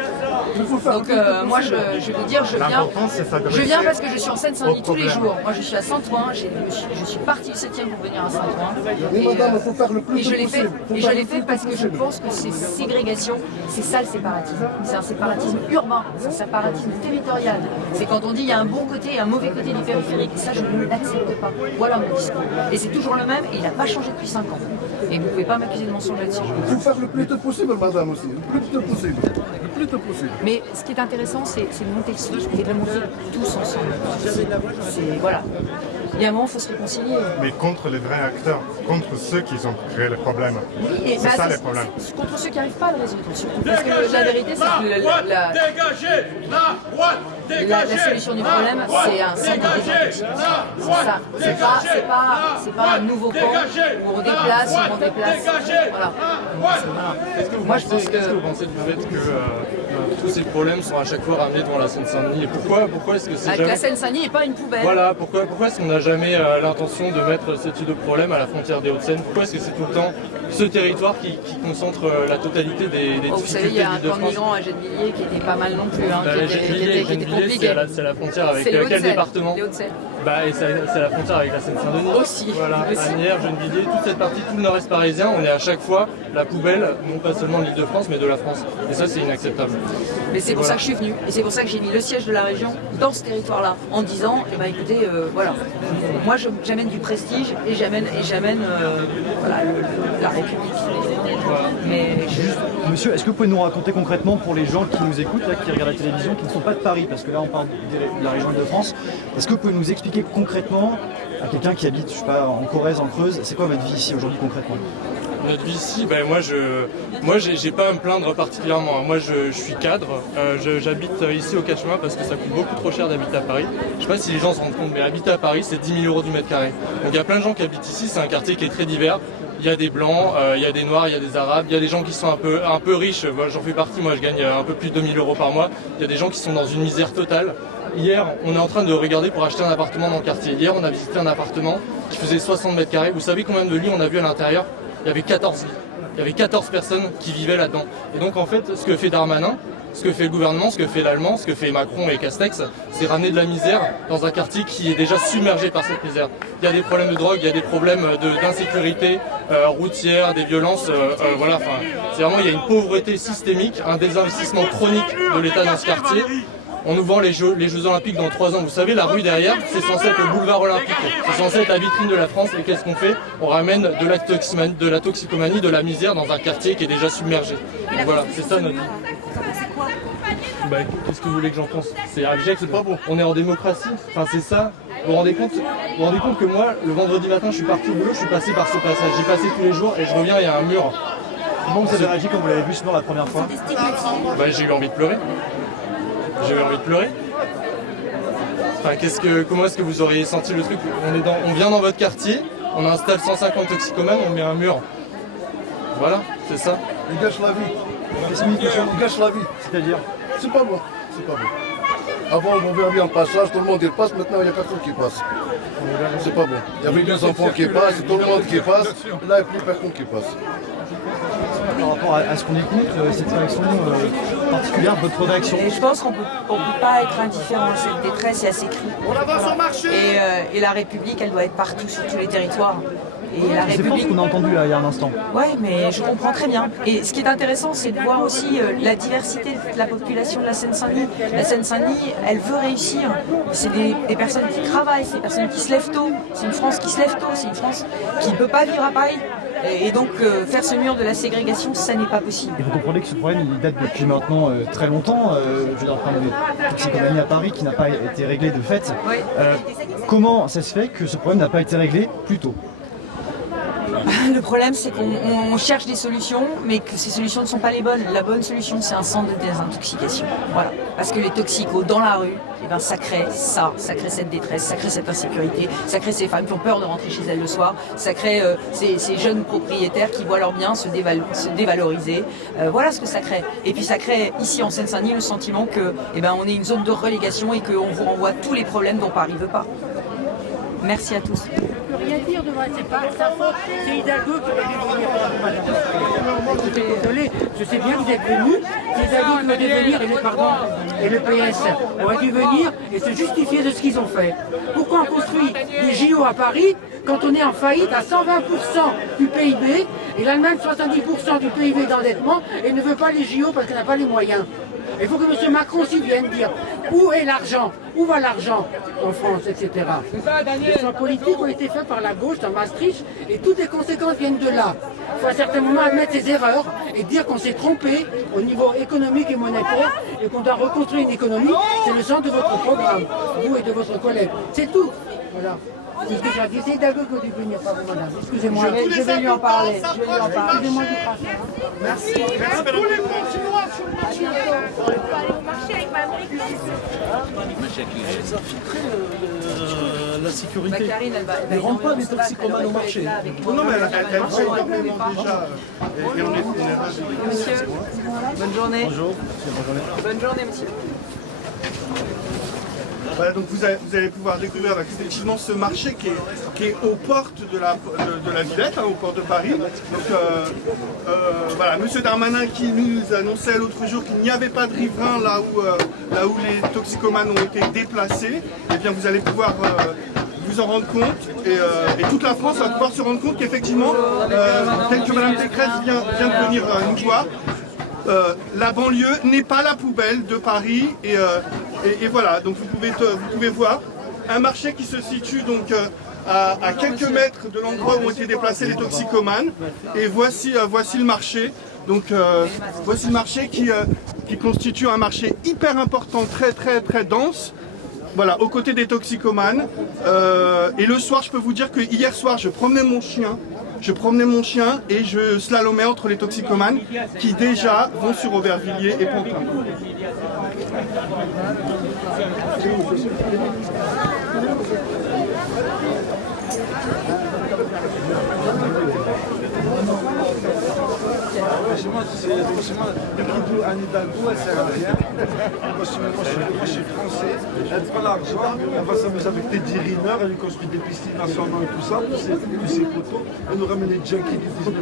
Donc moi je vais vous dire, je viens parce que je suis en Seine-Saint-Denis tous les jours. Moi je suis à Saint-Ouen, je suis partie le 7e pour venir à Saint-Ouen. Et je l'ai fait parce que je pense que ces ségrégations, c'est ça le séparatisme. C'est un séparatisme urbain, c'est un séparatisme territorial. C'est quand on dit il y a un bon côté et un mauvais côté du périphérique. Ça je ne l'accepte pas. Voilà mon discours. Et c'est toujours le même et il n'a pas changé depuis 5 ans. Et vous ne pouvez pas m'accuser de mensonge là-dessus. Il faut faire le plus tôt possible, madame aussi. Le plus tôt possible. plus tôt possible. Mais ce qui est intéressant, c'est de monter le switch et de le monter tous ensemble. Voilà. Il y a un moment, il faut se réconcilier. Mais contre les vrais acteurs, contre ceux qui ont créé le problème. Oui, c'est ça le problème. Contre ceux qui n'arrivent pas à le résoudre. Parce que la vérité, c'est que la solution du problème, c'est un centre d'intoxication. C'est ça. C'est pas un nouveau camp où on déplace, on déplace. Voilà. Qu'est-ce que vous pensez du fait que tous ces problèmes sont à chaque fois ramenés devant la Seine-Saint-Denis? Et pourquoi est-ce que c'est jamais... La Seine-Saint-Denis n'est pas une poubelle. Voilà, pourquoi est-ce qu'on n'a jamais l'intention de mettre ce type de problème à la frontière des Hauts-de-Seine? Pourquoi est-ce que c'est tout le temps ce territoire qui concentre la totalité des difficultés vous savez, il y a un camp de migrants à Gennevilliers qui était pas mal non plus, qui était compliqué. C'est la frontière avec quel département? Les Hauts-de-Seine. Et c'est la frontière avec la Seine-Saint-Denis. Aussi. Voilà, Asnières, Gennevilliers, toute cette partie, tout le nord-est parisien, on est à chaque fois la poubelle, non pas seulement de l'Île-de-France, mais de la France. Et ça, c'est inacceptable. Mais c'est pour ça que je suis venue. Et c'est pour ça que j'ai mis le siège de la région dans ce territoire-là, en disant, écoutez, voilà, moi j'amène du prestige et j'amène voilà, la République. Mais monsieur, est-ce que vous pouvez nous raconter concrètement pour les gens qui nous écoutent, là, qui regardent la télévision, qui ne sont pas de Paris, parce que là on parle de la région Île-de-France, est-ce que vous pouvez nous expliquer concrètement à quelqu'un qui habite, je sais pas, en Corrèze, en Creuse, c'est quoi votre vie ici aujourd'hui concrètement? Notre vie ici, moi j'ai pas à me plaindre particulièrement. Moi je suis cadre, j'habite ici au 4 chemins parce que ça coûte beaucoup trop cher d'habiter à Paris. Je sais pas si les gens se rendent compte, mais habiter à Paris c'est 10 000 € du mètre carré. Donc il y a plein de gens qui habitent ici, c'est un quartier qui est très divers. Il y a des blancs, il y a des noirs, il y a des arabes, il y a des gens qui sont un peu riches. Moi j'en fais partie, moi je gagne un peu plus de 2 000 € par mois. Il y a des gens qui sont dans une misère totale. Hier, on est en train de regarder pour acheter un appartement dans le quartier. Hier, on a visité un appartement qui faisait 60 mètres carrés. Vous savez combien de lits on a vu à l'intérieur? Il y avait 14 lits. Il y avait 14 personnes qui vivaient là-dedans. Et donc en fait, ce que fait Darmanin, ce que fait le gouvernement, ce que fait l'Allemand, ce que fait Macron et Castex, c'est ramener de la misère dans un quartier qui est déjà submergé par cette misère. Il y a des problèmes de drogue, il y a des problèmes d'insécurité routière, des violences, voilà. Enfin, c'est vraiment, il y a une pauvreté systémique, un désinvestissement chronique de l'État dans ce quartier. On nous vend les Jeux Olympiques dans 3 ans. Vous savez, la rue derrière, c'est censé être le boulevard olympique. C'est censé être la vitrine de la France. Et qu'est-ce qu'on fait? On ramène de la toxicomanie, de la misère dans un quartier qui est déjà submergé. Donc voilà, c'est ça notre vie. Qu'est-ce que vous voulez que j'en pense? C'est abject, c'est pas bon. On est en démocratie. Enfin, c'est ça. Vous vous rendez compte que moi, le vendredi matin, je suis parti au boulot, je suis passé par ce passage. J'y passé tous les jours et je reviens, il y a un mur. Comment vous avez réagi quand vous l'avez vu ce mur la première fois? J'ai eu envie de pleurer. J'avais envie de pleurer. Enfin, comment est-ce que vous auriez senti le truc? On vient dans votre quartier, on installe 150 toxicomanes, on met un mur. Voilà, c'est ça. Ils gâchent la vie. Ils gâchent la vie. C'est-à-dire? C'est pas bon. C'est pas bon. Avant, on avait bien le passage, tout le monde y passe, maintenant il n'y a personne qui passe. C'est pas bon. Il y avait des enfants qui passent, tout le monde qui passe, là il n'y a plus personne qui passe. Par rapport à ce qu'on écoute, cette réaction particulière, votre réaction? Et je pense qu'on ne peut pas être indifférent à cette détresse et à ces cris. On avance en marché. Et la République, elle doit être partout, sur tous les territoires. Et la C'est pas ce qu'on a entendu là, il y a un instant. Oui, mais je comprends très bien. Et ce qui est intéressant, c'est de voir aussi la diversité de la population de la Seine-Saint-Denis. La Seine-Saint-Denis, elle veut réussir. C'est des personnes qui travaillent, c'est des personnes qui se lèvent tôt. C'est une France qui se lève tôt, c'est une France qui ne peut pas vivre à Paris. Et donc faire ce mur de la ségrégation, ça n'est pas possible. Et vous comprenez que ce problème, il date depuis maintenant très longtemps. Je veux dire, la toxicomanie à Paris qui n'a pas été réglée de fait. Oui. Comment ça se fait que ce problème n'a pas été réglé plus tôt? Le problème, c'est qu'on cherche des solutions, mais que ces solutions ne sont pas les bonnes. La bonne solution, c'est un centre de désintoxication. Voilà. Parce que les toxicos dans la rue, ça crée cette détresse, ça crée cette insécurité, ça crée ces femmes qui ont peur de rentrer chez elles le soir, ça crée ces jeunes propriétaires qui voient leurs biens se dévaloriser. Voilà ce que ça crée. Et puis ça crée ici en Seine-Saint-Denis le sentiment que on est une zone de relégation et qu'on vous renvoie tous les problèmes dont Paris ne veut pas. Merci à tous. Je peux rien dire devant c'est pas sa faute, c'est Hidalgo qui aurait dû venir. Je suis désolé, je sais bien que vous êtes venus, c'est Hidalgo qui aurait dû venir et le PS aurait dû venir et se justifier de ce qu'ils ont fait. Pourquoi on construit des JO à Paris quand on est en faillite à 120% du PIB et l'Allemagne 70% du PIB d'endettement et ne veut pas les JO parce qu'elle n'a pas les moyens? Il faut que M. Macron aussi vienne dire où est l'argent, où va l'argent en France, etc. Les choix politiques ont été faits par la gauche dans Maastricht et toutes les conséquences viennent de là. Il faut à certains moments admettre ses erreurs et dire qu'on s'est trompé au niveau économique et monétaire et qu'on doit reconstruire une économie. C'est le sens de votre programme, vous et de votre collègue. C'est tout. Voilà. C'est ce que j'ai dit. C'est Hidalgo qui a dû venir, pas vous, madame. Excusez-moi, je vais lui en parler. Je vais lui en parler. Excusez-moi du crash. Merci. Merci. Tous les Chinois sur le marché. On peut aller au marché avec Mme Elles infiltrent la sécurité. Karine, Ils ne rendent pas les toxicomanes au marché. Non, mais elle fait énormément déjà. Et on est Monsieur, bonne journée. Bonjour. Bonne journée, monsieur. Voilà, donc vous allez pouvoir découvrir effectivement ce marché qui est aux portes de la Villette, hein, aux portes de Paris. Donc voilà, M. Darmanin qui nous annonçait l'autre jour qu'il n'y avait pas de riverains là où les toxicomanes ont été déplacés. Eh bien vous allez pouvoir vous en rendre compte et toute la France va pouvoir se rendre compte qu'effectivement, tel que Mme Pécresse vient de venir nous voir, la banlieue n'est pas la poubelle de Paris et voilà, donc vous pouvez voir un marché qui se situe donc à quelques mètres de l'endroit où ont été déplacés les toxicomanes et voici le marché. Donc voici le marché qui constitue un marché hyper important, très dense. Voilà, aux côtés des toxicomanes. Et le soir, je peux vous dire que hier soir, je promenais mon chien et je slalomais entre les toxicomanes qui déjà vont sur Aubervilliers et Pantin. Franchement, Anne Hidalgo, elle sert à rien. Moi, je suis français, elle prend l'argent, elle va s'amuser avec Teddy Riner, elle lui construit des piscines nationales et tout ça, tous ces poteaux, elle nous ramène les junkies du 19e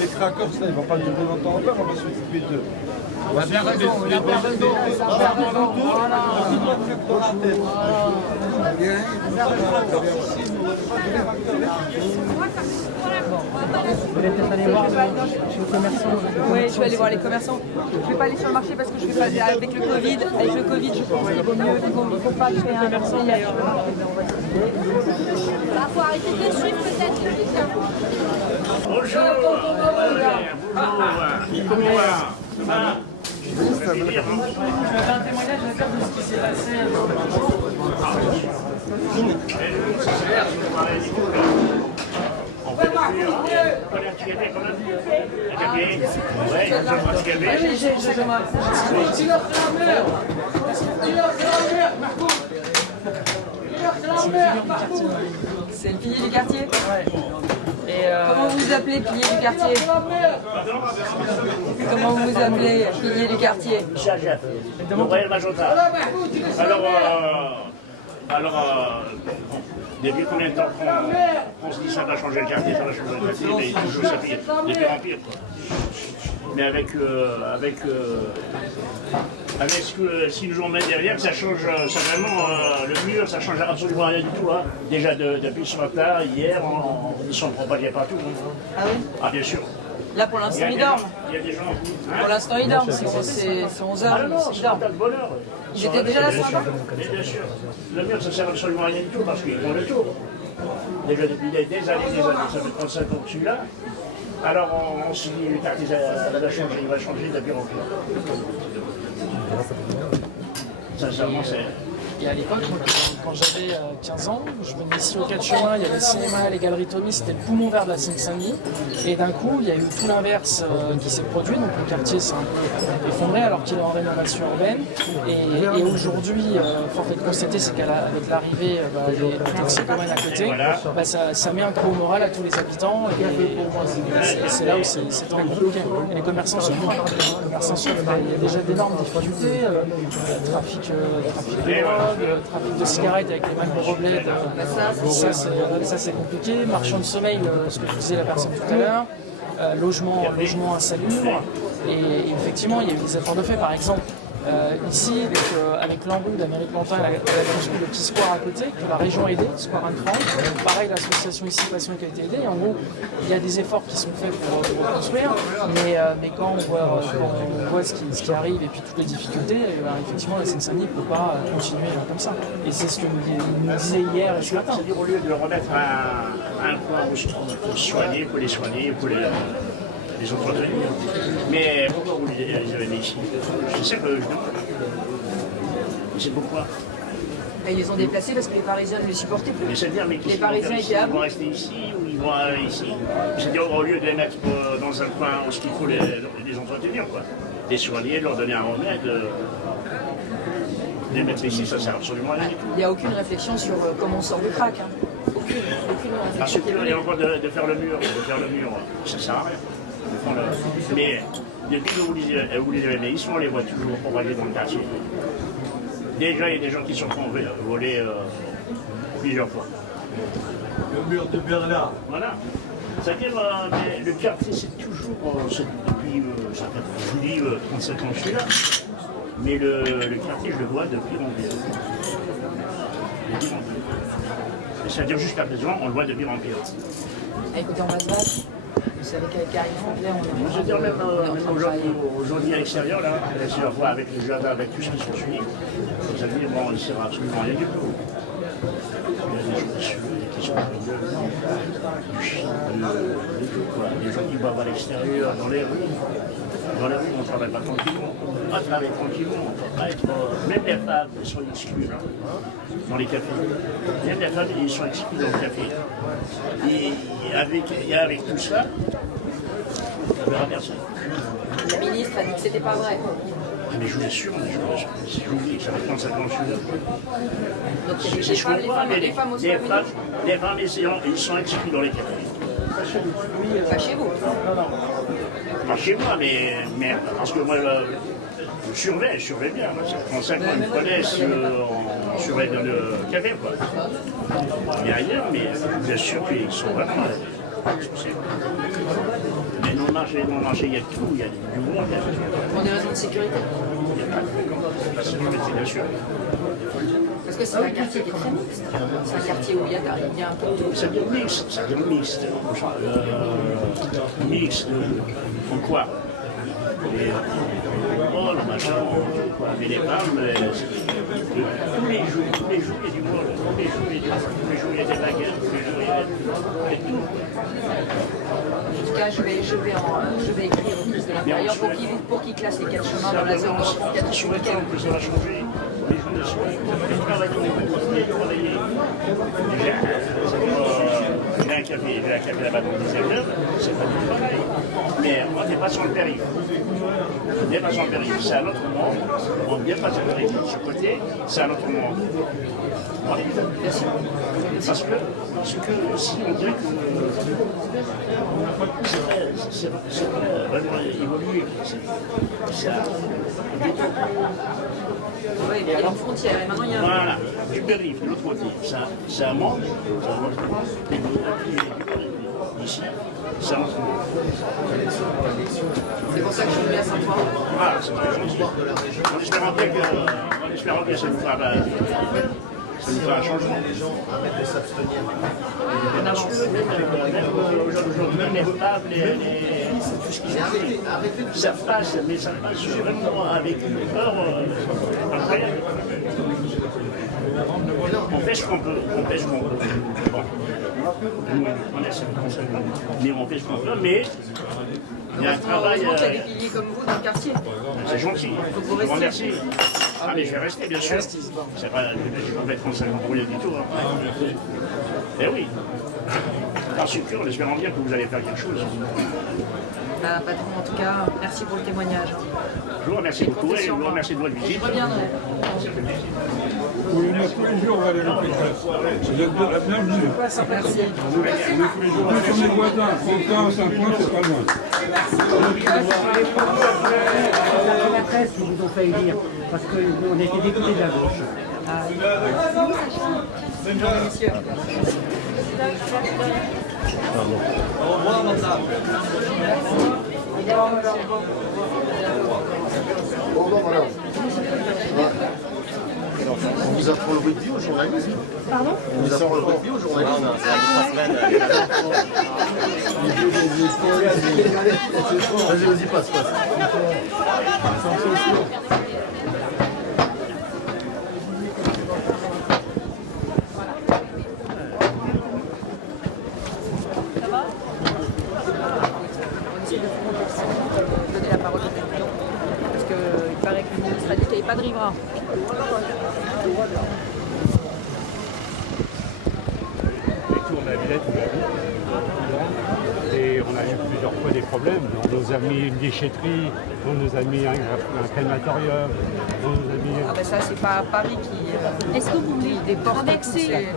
les crackers, là, ils ne vont pas durer longtemps encore, on va s'occuper d'eux. Il a bien raison, il a bien raison. Vous allez peut-être aller voir chez les commerçants. Oui, je vais aller voir les commerçants. Je ne vais pas aller sur le marché parce que je vais pas avec le Covid. Avec le Covid, je pense qu'il vaut mieux. Il ne faut pas créer un commerçant. Il faut arrêter de suivre peut-être. Bonjour. Comment va? J'avais un témoignage à faire de ce qui s'est passé. C'est le pilier du quartier. Comment vous vous appelez, pilier du quartier? Comment vous vous appelez, pilier du quartier? Royal Magenta. Alors, depuis combien de temps qu'on se dit ça va changer le quartier, ça va changer le quartier, mais toujours ça pire, de pire en pire. Mais avec ce qu'ils nous ont mis derrière, ça change, ça vraiment, le mur, ça change absolument rien du tout. Hein. Déjà depuis ce matin, hier, ils sont propagés partout. Ah oui? Ah bien sûr. Là pour l'instant ils dorment. Il y a des gens. Pour l'instant ils dorment, c'est 11 heures, ils dorment. Ils étaient déjà là ce matin? Bien sûr. Le mur, ça sert absolument à rien du tout parce qu'ils font le tour. Déjà depuis des années, ça fait 35 ans que celui-là. Alors on s'est dit, le quartier il va changer de pire en pire. Sincèrement, c'est... Et à l'époque, quand j'avais 15 ans, je venais ici au 4 chemins, il y avait le cinéma, les galeries Tommy, c'était le poumon vert de la Seine-Saint-Denis. Et d'un coup, il y a eu tout l'inverse qui s'est produit, donc le quartier s'est un peu effondré alors qu'il est en rénovation urbaine. Et aujourd'hui, force est de constater, c'est qu'avec l'arrivée des toxicomanes à côté, ça met un coup au moral à tous les habitants. Et c'est là où c'est très compliqué. Et les commerçants souffrent. Il y a déjà d'énormes difficultés, trafic de trafic de cigarettes avec les mêmes reblais, ça c'est compliqué. Marchand de sommeil, ce que disait la personne tout à l'heure, logement insalubre. Et effectivement, il y a eu des efforts de fait. Par exemple, Ici, avec l'ANRU, la mairie de Pantin, elle a construit le petit square à côté, que la région a aidé, le square Anne-Franck. Pareil, l'association ici, Passion, qui a été aidée. Et en gros, il y a des efforts qui sont faits pour reconstruire, mais quand on voit ce qui arrive et puis toutes les difficultés, effectivement, la Seine-Saint-Denis ne peut pas continuer comme ça. Et c'est ce que nous disait hier et ce matin. C'est-à-dire, au lieu de le remettre à un point où il faut soigner, il faut les soigner, il faut les entretenir. Mais pourquoi vous les avez mis ici? C'est ça que je demande. C'est pourquoi? Ils les ont déplacés parce que les Parisiens ne les supportaient plus. Mais c'est-à-dire, mais les Parisiens étaient à ils vont rester ici ou ils vont aller ici? C'est-à-dire, au lieu de les mettre dans un coin où il faut les entretenir, quoi. Les soigner, leur donner un remède. Les mettre ici, ça sert absolument à rien. Il n'y a aucune réflexion sur comment on sort du crack. Hein. Aucune parce qu'il y a encore de faire le mur, ça sert à rien. Mais depuis que vous les avez mis ici, on les voit toujours propagés dans le quartier. Déjà, il y a des gens qui se sont volés plusieurs fois. Le mur de Berlin. Voilà. C'est-à-dire, le quartier, c'est toujours, depuis, ça fait, je vous dis, 35 ans que je suis là, mais le quartier, je le vois depuis Empire. C'est-à-dire, jusqu'à présent, on le voit depuis Empire. Écoutez, on va se battre. Vous savez qu'avec Carrie Franck, on je veux dire, même aujourd'hui à l'extérieur, là, si on voit avec les jardins, avec tout ce qui sont suivis, vous allez dire, bon, il ne sert absolument rien du tout. Il y a des gens qui sont du chien, des gens qui boivent à l'extérieur, dans les rues. Dans la rue, on ne travaille pas tranquillement. On va travailler tranquillement, on ne peut pas être... Même les femmes, elles sont exclues dans les cafés. Même les femmes, elles sont exclues dans le café. Et avec tout ça, on verra personne. La ministre a dit que c'était pas vrai. Mais je vous assure, si je vous dis que ça fait 35 ans que je suis là. Donc il y a des femmes aussi. Les femmes, ils sont exclus dans les cafés. Pas chez vous. Pas chez moi, mais parce que moi, je surveille bien. Ça fait 35 ans, ils me connaissent, on surveille dans le café, quoi. Il y a ailleurs, mais bien sûr qu'ils sont vraiment mais non marché, il y a tout, il y a du monde. Pour des raisons de sécurité. Il n'y a pas de sécurité, bien sûr. Parce que c'est un quartier qui est très mixte. C'est un quartier où il y a un peu de... Ça devient mixte. Mixte. En quoi? Oh, le machin, mais les femmes, tous les jours, il y a du monde. Tous les jours, il y a des baguettes, tous les jours, il y a tout. En tout cas, je vais écrire au ministre de l'Intérieur pour qu'il classe les 4 chemins dans la zone de 4 sur le temps que ça va changer. Les travailleurs vont continuer à travailler. J'ai un café là-bas dans le 19e, c'est pas du travail. Mais on n'est pas sur le périph'. On n'est pas sur le périph', c'est un autre monde. On n'est pas sur le périph'. De ce côté, c'est un autre monde. Voilà. Parce que si on dirait que c'est vraiment évolué, c'est oui, il y a une frontière et maintenant il y a un... Voilà, du périph', de l'autre côté, c'est un monde, et du périph', ici, c'est un autre monde. C'est pour ça que je suis venu à Saint-Ouen. Voilà, c'est très gentil. En espérant que ça nous fera un changement. Les gens arrêtent de s'abstenir. Aujourd'hui, les femmes, tout ce qui est ça passe, mais ça passe vraiment avec une peur incroyable. On fait ce qu'on peut, Bon. On essaie mais on fait ce qu'on peut, mais il y a un travail... Heureusement qu'il y a des piliers comme vous dans le quartier. C'est gentil, je vous remercie. Ah mais je vais rester, bien sûr. C'est pas, je vais pas mettre 35 ans pour rien du tout. Eh oui. Parce que en espérant bien que vous allez faire quelque chose. Bah, patron, en tout cas, merci pour le témoignage. Je vous remercie beaucoup et je vous remercie de votre visite. Je reviendrai. Vous venez tous les jours, Valérie Pécresse. Vous êtes la bienvenue. Merci. On est tous les jours. Nous sommes les voisins. Pantin, Saint-Ouen, c'est pas loin. La presse, ils vous ont fait élire, parce qu'on était dégoûtés de la gauche. Bonne journée, messieurs. Au revoir, madame. Au revoir, madame. Vous apprend le rugby aux journalistes? Pardon? Vous apprend le rugby aux journalistes? Vas-y, vas-y, passe. Donner la parole aux habitants. Parce qu'il paraît que le ministre a dit qu'il n'y avait pas de riverains. Les tours de la Villette, on l'a vu. Et on a eu plusieurs fois des problèmes. On nous a mis une déchetterie, on nous a mis un crématorium, on nous a mis... Ah ben ça, c'est pas Paris qui déporte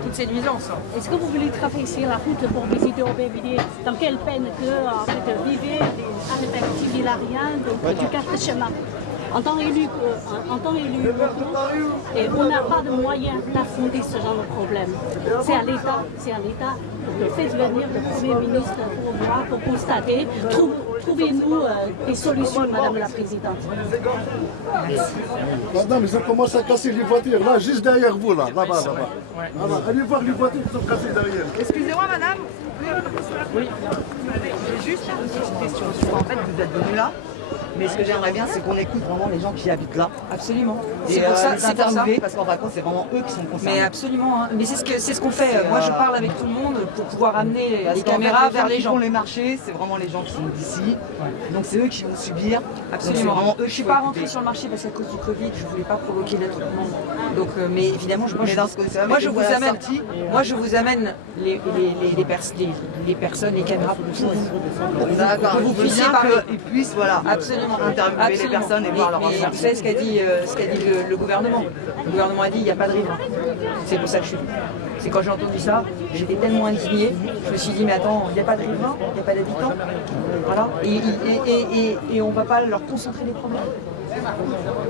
toutes ces nuisances. Est-ce que vous voulez traverser la route pour visiter Aubervilliers? Dans quelle peine que vivez avec un petit villarien du quartier chemin? En tant qu'élu et on n'a pas de moyens d'affronter ce genre de problème. C'est à l'État de faire venir le Premier ministre pour voir, pour constater. Trouvez-nous des solutions, Madame la Présidente. Madame, ils ont commencé à casser les voitures, là, juste derrière vous, là-bas. Allez voir les voitures qui sont cassées derrière. Excusez-moi, madame. Oui. J'ai juste une petite question. En fait, vous êtes venu là. Mais ce que j'aimerais bien, c'est qu'on écoute vraiment les gens qui habitent là. Absolument. Et C'est pour ça, les interviewer, parce qu'en fin de compte, c'est vraiment eux qui sont concernés. Mais absolument, hein. Mais c'est ce qu'on fait. Moi, je parle avec tout le monde pour pouvoir amener les caméras vers les gens. Les marchés, c'est vraiment les gens qui sont d'ici. Donc c'est eux qui vont subir. Absolument. Vraiment eux. Je suis pas rentrée sur le marché parce qu'à cause du Covid, je voulais pas provoquer l'attroupement. Donc, mais évidemment, je vous amène les personnes, les caméras pour que vous puissiez parler. Ils puissent, voilà, absolument interviewer les personnes et voir leur ressenti. Vous savez ce qu'a dit le gouvernement. Le gouvernement a dit il n'y a pas de riverains. C'est pour ça que je suis venu. C'est quand j'ai entendu ça, j'étais tellement indignée. Je me suis dit mais attends, il n'y a pas de riverains, il n'y a pas d'habitants. Voilà. Et on ne va pas leur concentrer les problèmes.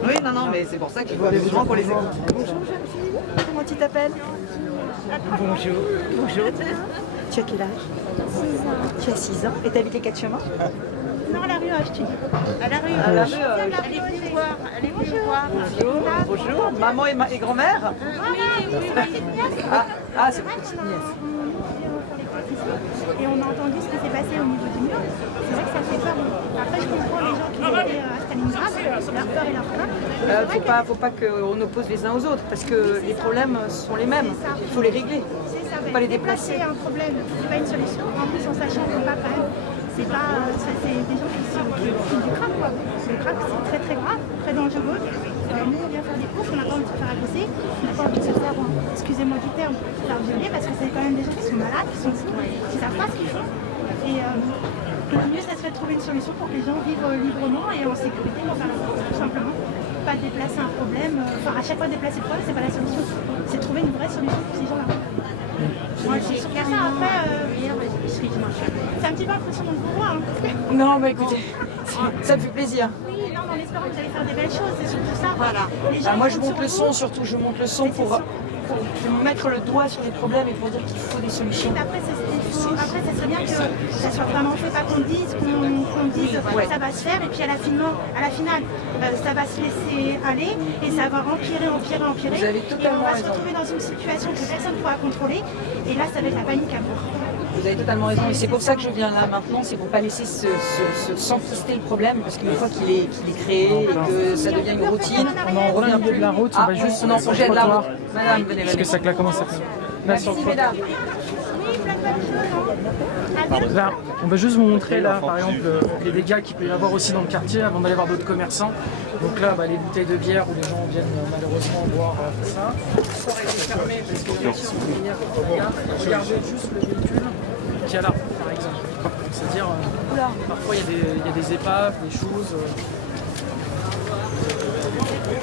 Oui, non, mais c'est pour ça qu'il faut des besoins pour les écouter. Bonjour jeune fille, comment tu t'appelles? Bonjour. Tu as quel âge? 6 ans. Tu as 6 ans. Et tu habites les 4 chemins? Non, à la rue H, tu dis. À la rue. À la rue. Allez venir voir. Allez venir voir. Bonjour. Maman et grand-mère? Oui. Ah, c'est votre petite nièce. Et on a entendu ce qui s'est passé au niveau du mur. C'est vrai que ça fait peur. Après, je comprends les gens qui étaient à Stalingrad, leur peur et leur crainte. Faut pas qu'on oppose les uns aux autres parce que les problèmes sont les mêmes. Il faut les régler. C'est ça. Il faut pas les déplacer. C'est un problème, c'est pas une solution. En plus, en sachant qu'on va quand même. C'est des gens qui sont du crack, quoi. Le crack, c'est très très grave, très dangereux. Nous, on vient faire des courses, on n'a pas envie de se faire agresser, on n'a pas envie de se faire, excusez-moi du terme, faire violer parce que c'est quand même des gens qui sont malades, qui savent pas ce qu'ils font. Et le mieux, ça serait de trouver une solution pour que les gens vivent librement et en sécurité pour faire la course, tout simplement. Pas déplacer un problème, enfin à chaque fois déplacer le problème, c'est pas la solution. C'est trouver une vraie solution pour ces gens-là. Moi, c'est sûr qu'il y a ça après. C'est un petit peu impressionnant de vous voir. Non, mais écoutez, ça me fait plaisir. Oui, non, on espère que vous allez faire des belles choses, c'est surtout ça. Voilà. Moi, je monte le son surtout, je monte le son pour mettre le doigt sur les problèmes et pour dire qu'il faut des solutions. Après, ça serait bien que ça soit vraiment fait, pas qu'on dise ça va se faire et puis à la finale, ça va se laisser aller et ça va empirer. Vous avez totalement raison. On va se raison. retrouver dans une situation que personne ne pourra contrôler et là, ça va être la panique à bord. Vous avez totalement raison et c'est pour ça que je viens là maintenant, c'est pour pas laisser s'enquister le problème parce qu'une fois qu'il est créé et que ça devient une routine, On revient un peu de la route, on va juste on sur le jette la route. trottoir. Madame, venez. Parce que ça commence à faire. Là, sur le trottoir. Là, on va juste vous montrer là, par exemple, les dégâts qu'il peut y avoir aussi dans le quartier avant d'aller voir d'autres commerçants. Donc là, les bouteilles de bière où les gens viennent malheureusement boire ça. Le port est fermé parce qu'il y en a qui sont venus. Regardez juste le véhicule qu'il y a là, par exemple. C'est-à-dire, parfois il y a des épaves, des choses.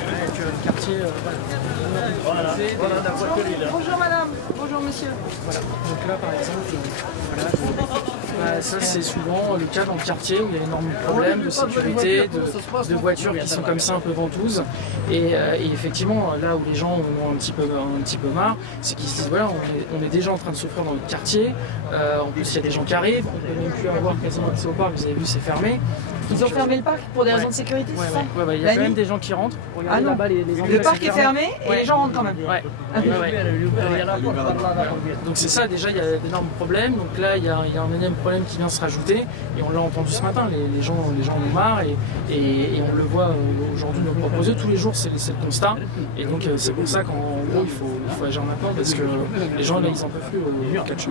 Avec le quartier, Bonjour madame. Bonjour monsieur. Voilà. Donc là par exemple, ça c'est souvent le cas dans le quartier où il y a énormément de problèmes de sécurité, de voitures qui sont comme ça un peu ventouses. Et effectivement, là où les gens ont un petit peu marre, c'est qu'ils se disent voilà, on est déjà en train de souffrir dans notre quartier. En plus, il y a des gens qui arrivent, on ne peut même plus avoir quasiment accès au parc, vous avez vu, c'est fermé. Ils ont fermé le parc pour des raisons de sécurité, c'est ça? Il y a quand même des gens qui rentrent. Regardez là-bas, les le parc est fermé et les gens rentrent quand même. Donc c'est ça, déjà il y a d'énormes problèmes. Donc là il y a un énième problème qui vient se rajouter et on l'a entendu ce matin, les gens en ont marre et on le voit aujourd'hui nous proposer tous les jours, c'est le constat. Et donc c'est pour ça qu'en gros il faut agir maintenant parce que les gens là ils en peuvent plus au catch.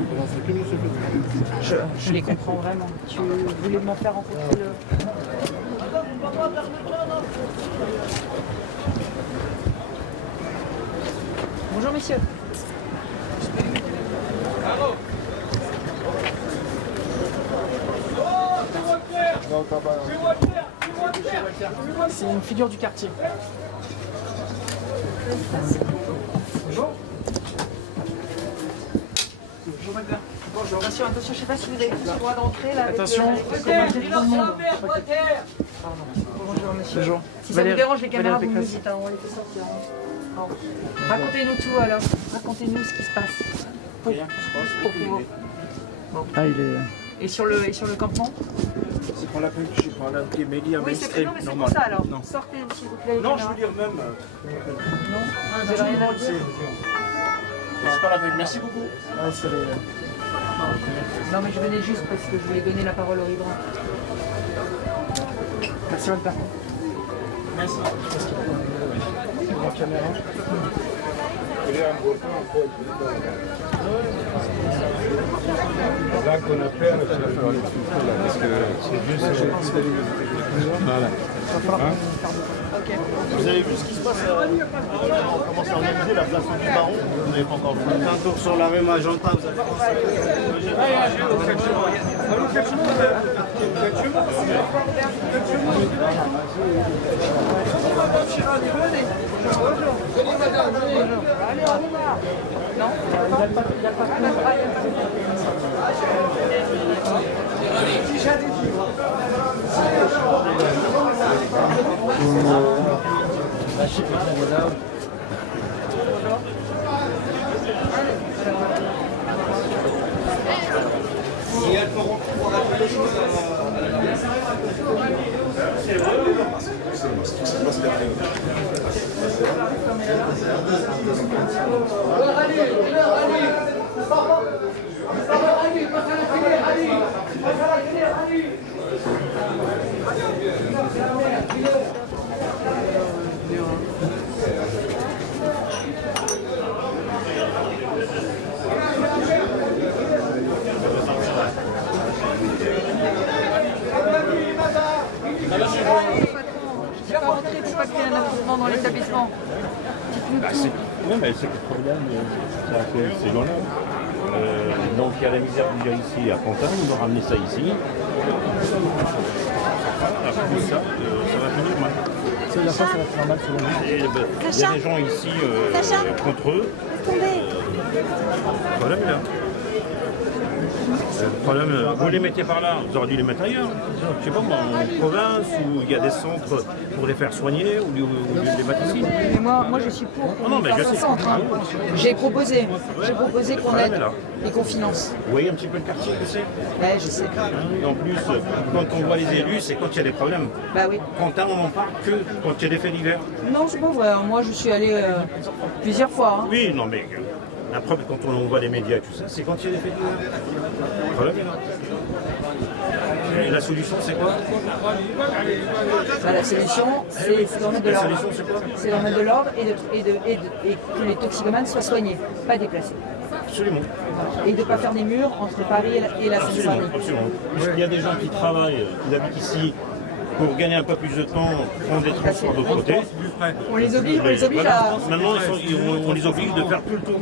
Je les comprends vraiment. Tu voulais m'en faire rencontrer le... Bonjour messieurs. C'est une figure du quartier. Bonjour. Bonjour Magda. Bonjour. Attention, je ne sais pas si vous avez le droit d'entrer là. Attention, Bonjour monsieur. Bonjour. Si ça vous dérange les caméras, vous me dites, on les fait sortir. Bon. Racontez-nous tout alors. Racontez-nous ce qui se passe. Rien qui se passe. Bon. Ah, il est... Et sur le campement? C'est pour la média oui, c'est non, mais c'est pour ça alors. Non. Sortez s'il vous plaît. Non, je veux dire même. Non, vous avez rien à dire. C'est pas la peine. Merci beaucoup. Non, mais je venais juste parce que je voulais donner la parole au riverain. Merci Magda. Merci. La caméra. Là qu'on appelle, parce que c'est juste... Voilà. Vous avez vu ce qui se passe on commence à organiser la place du Baron. Vous n'avez pas encore vu. Un tour sur la rue Magenta. Et elles feront pour rappeler les choses c'est vrai. Je n'ai pas rentré pour pas qu'il y ait un affrontement dans l'établissement. Oui, mais c'est le problème, c'est dans l'ordre. Donc il y a la misère qu'il y a ici à Pantin, on va ramener ça ici. Après ça, ça va finir mal. C'est la fin, ça va finir mal selon vous. Il y a des gens ici contre eux. Voilà, là. Le problème, vous les mettez par là, vous auriez dû les mettre ailleurs. Je sais pas moi, en province, où il y a des centres pour les faire soigner, ou les mettre ici. Mais moi je suis pour qu'on fasse un centre. Hein. J'ai proposé qu'on aide et qu'on finance. Vous voyez un petit peu le quartier que c'est? Ouais, je sais. Et en plus, quand on voit les élus, c'est quand il y a des problèmes. Bah oui. Pantin, on n'en parle que quand il y a des faits divers. Non, c'est pas vrai. Moi je suis allée plusieurs fois. Hein. Oui, non mais... La preuve, quand on voit les médias et tout ça, c'est quand il y a des faits divers. Voilà. Et la solution, c'est quoi? Bah, la solution, c'est d'en mettre de l'ordre. C'est d'en mettre de l'ordre et que les toxicomanes soient soignés, pas déplacés. Absolument. Et de ne pas faire des murs entre Paris et la Seine-Saint-Denis. Absolument. Il y a des gens qui travaillent, qui habitent ici, pour gagner un peu plus de temps, prendre des transports de l'autre côté. On les oblige voilà. à... Maintenant, on les oblige de faire tout le tour.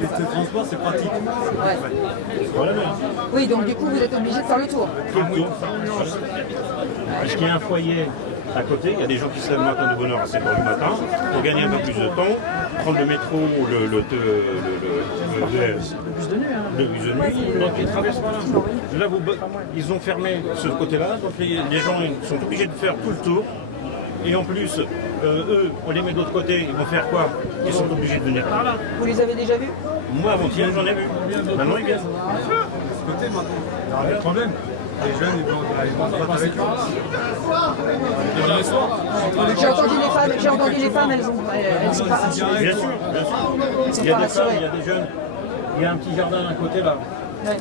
Et ce transport, c'est pratique. Ouais. Voilà. Oui, donc du coup, vous êtes obligé de faire le tour. Tout le tour. Parce qu'il y a un foyer À côté, il y a des gens qui se lèvent le matin de bonne heure à 7h du matin pour gagner un peu plus de temps, prendre le métro ou le bus de nuit, donc ils traversent par là. Là, ils ont fermé ce côté-là, donc les gens ils sont obligés de faire tout le tour. Et en plus, eux, on les met de l'autre côté, ils vont faire quoi? Ils sont obligés de venir par là. Vous les avez déjà vus? Moi, avant-hier, j'en ai vu. Maintenant, ils viennent. Il y a un problème. Les jeunes, ils vont se avec eux. J'ai entendu les femmes, elles sont pas rassurées. Bien sûr, bien sûr. Il y a des femmes, il y a des jeunes. Il y a un petit jardin d'un côté là.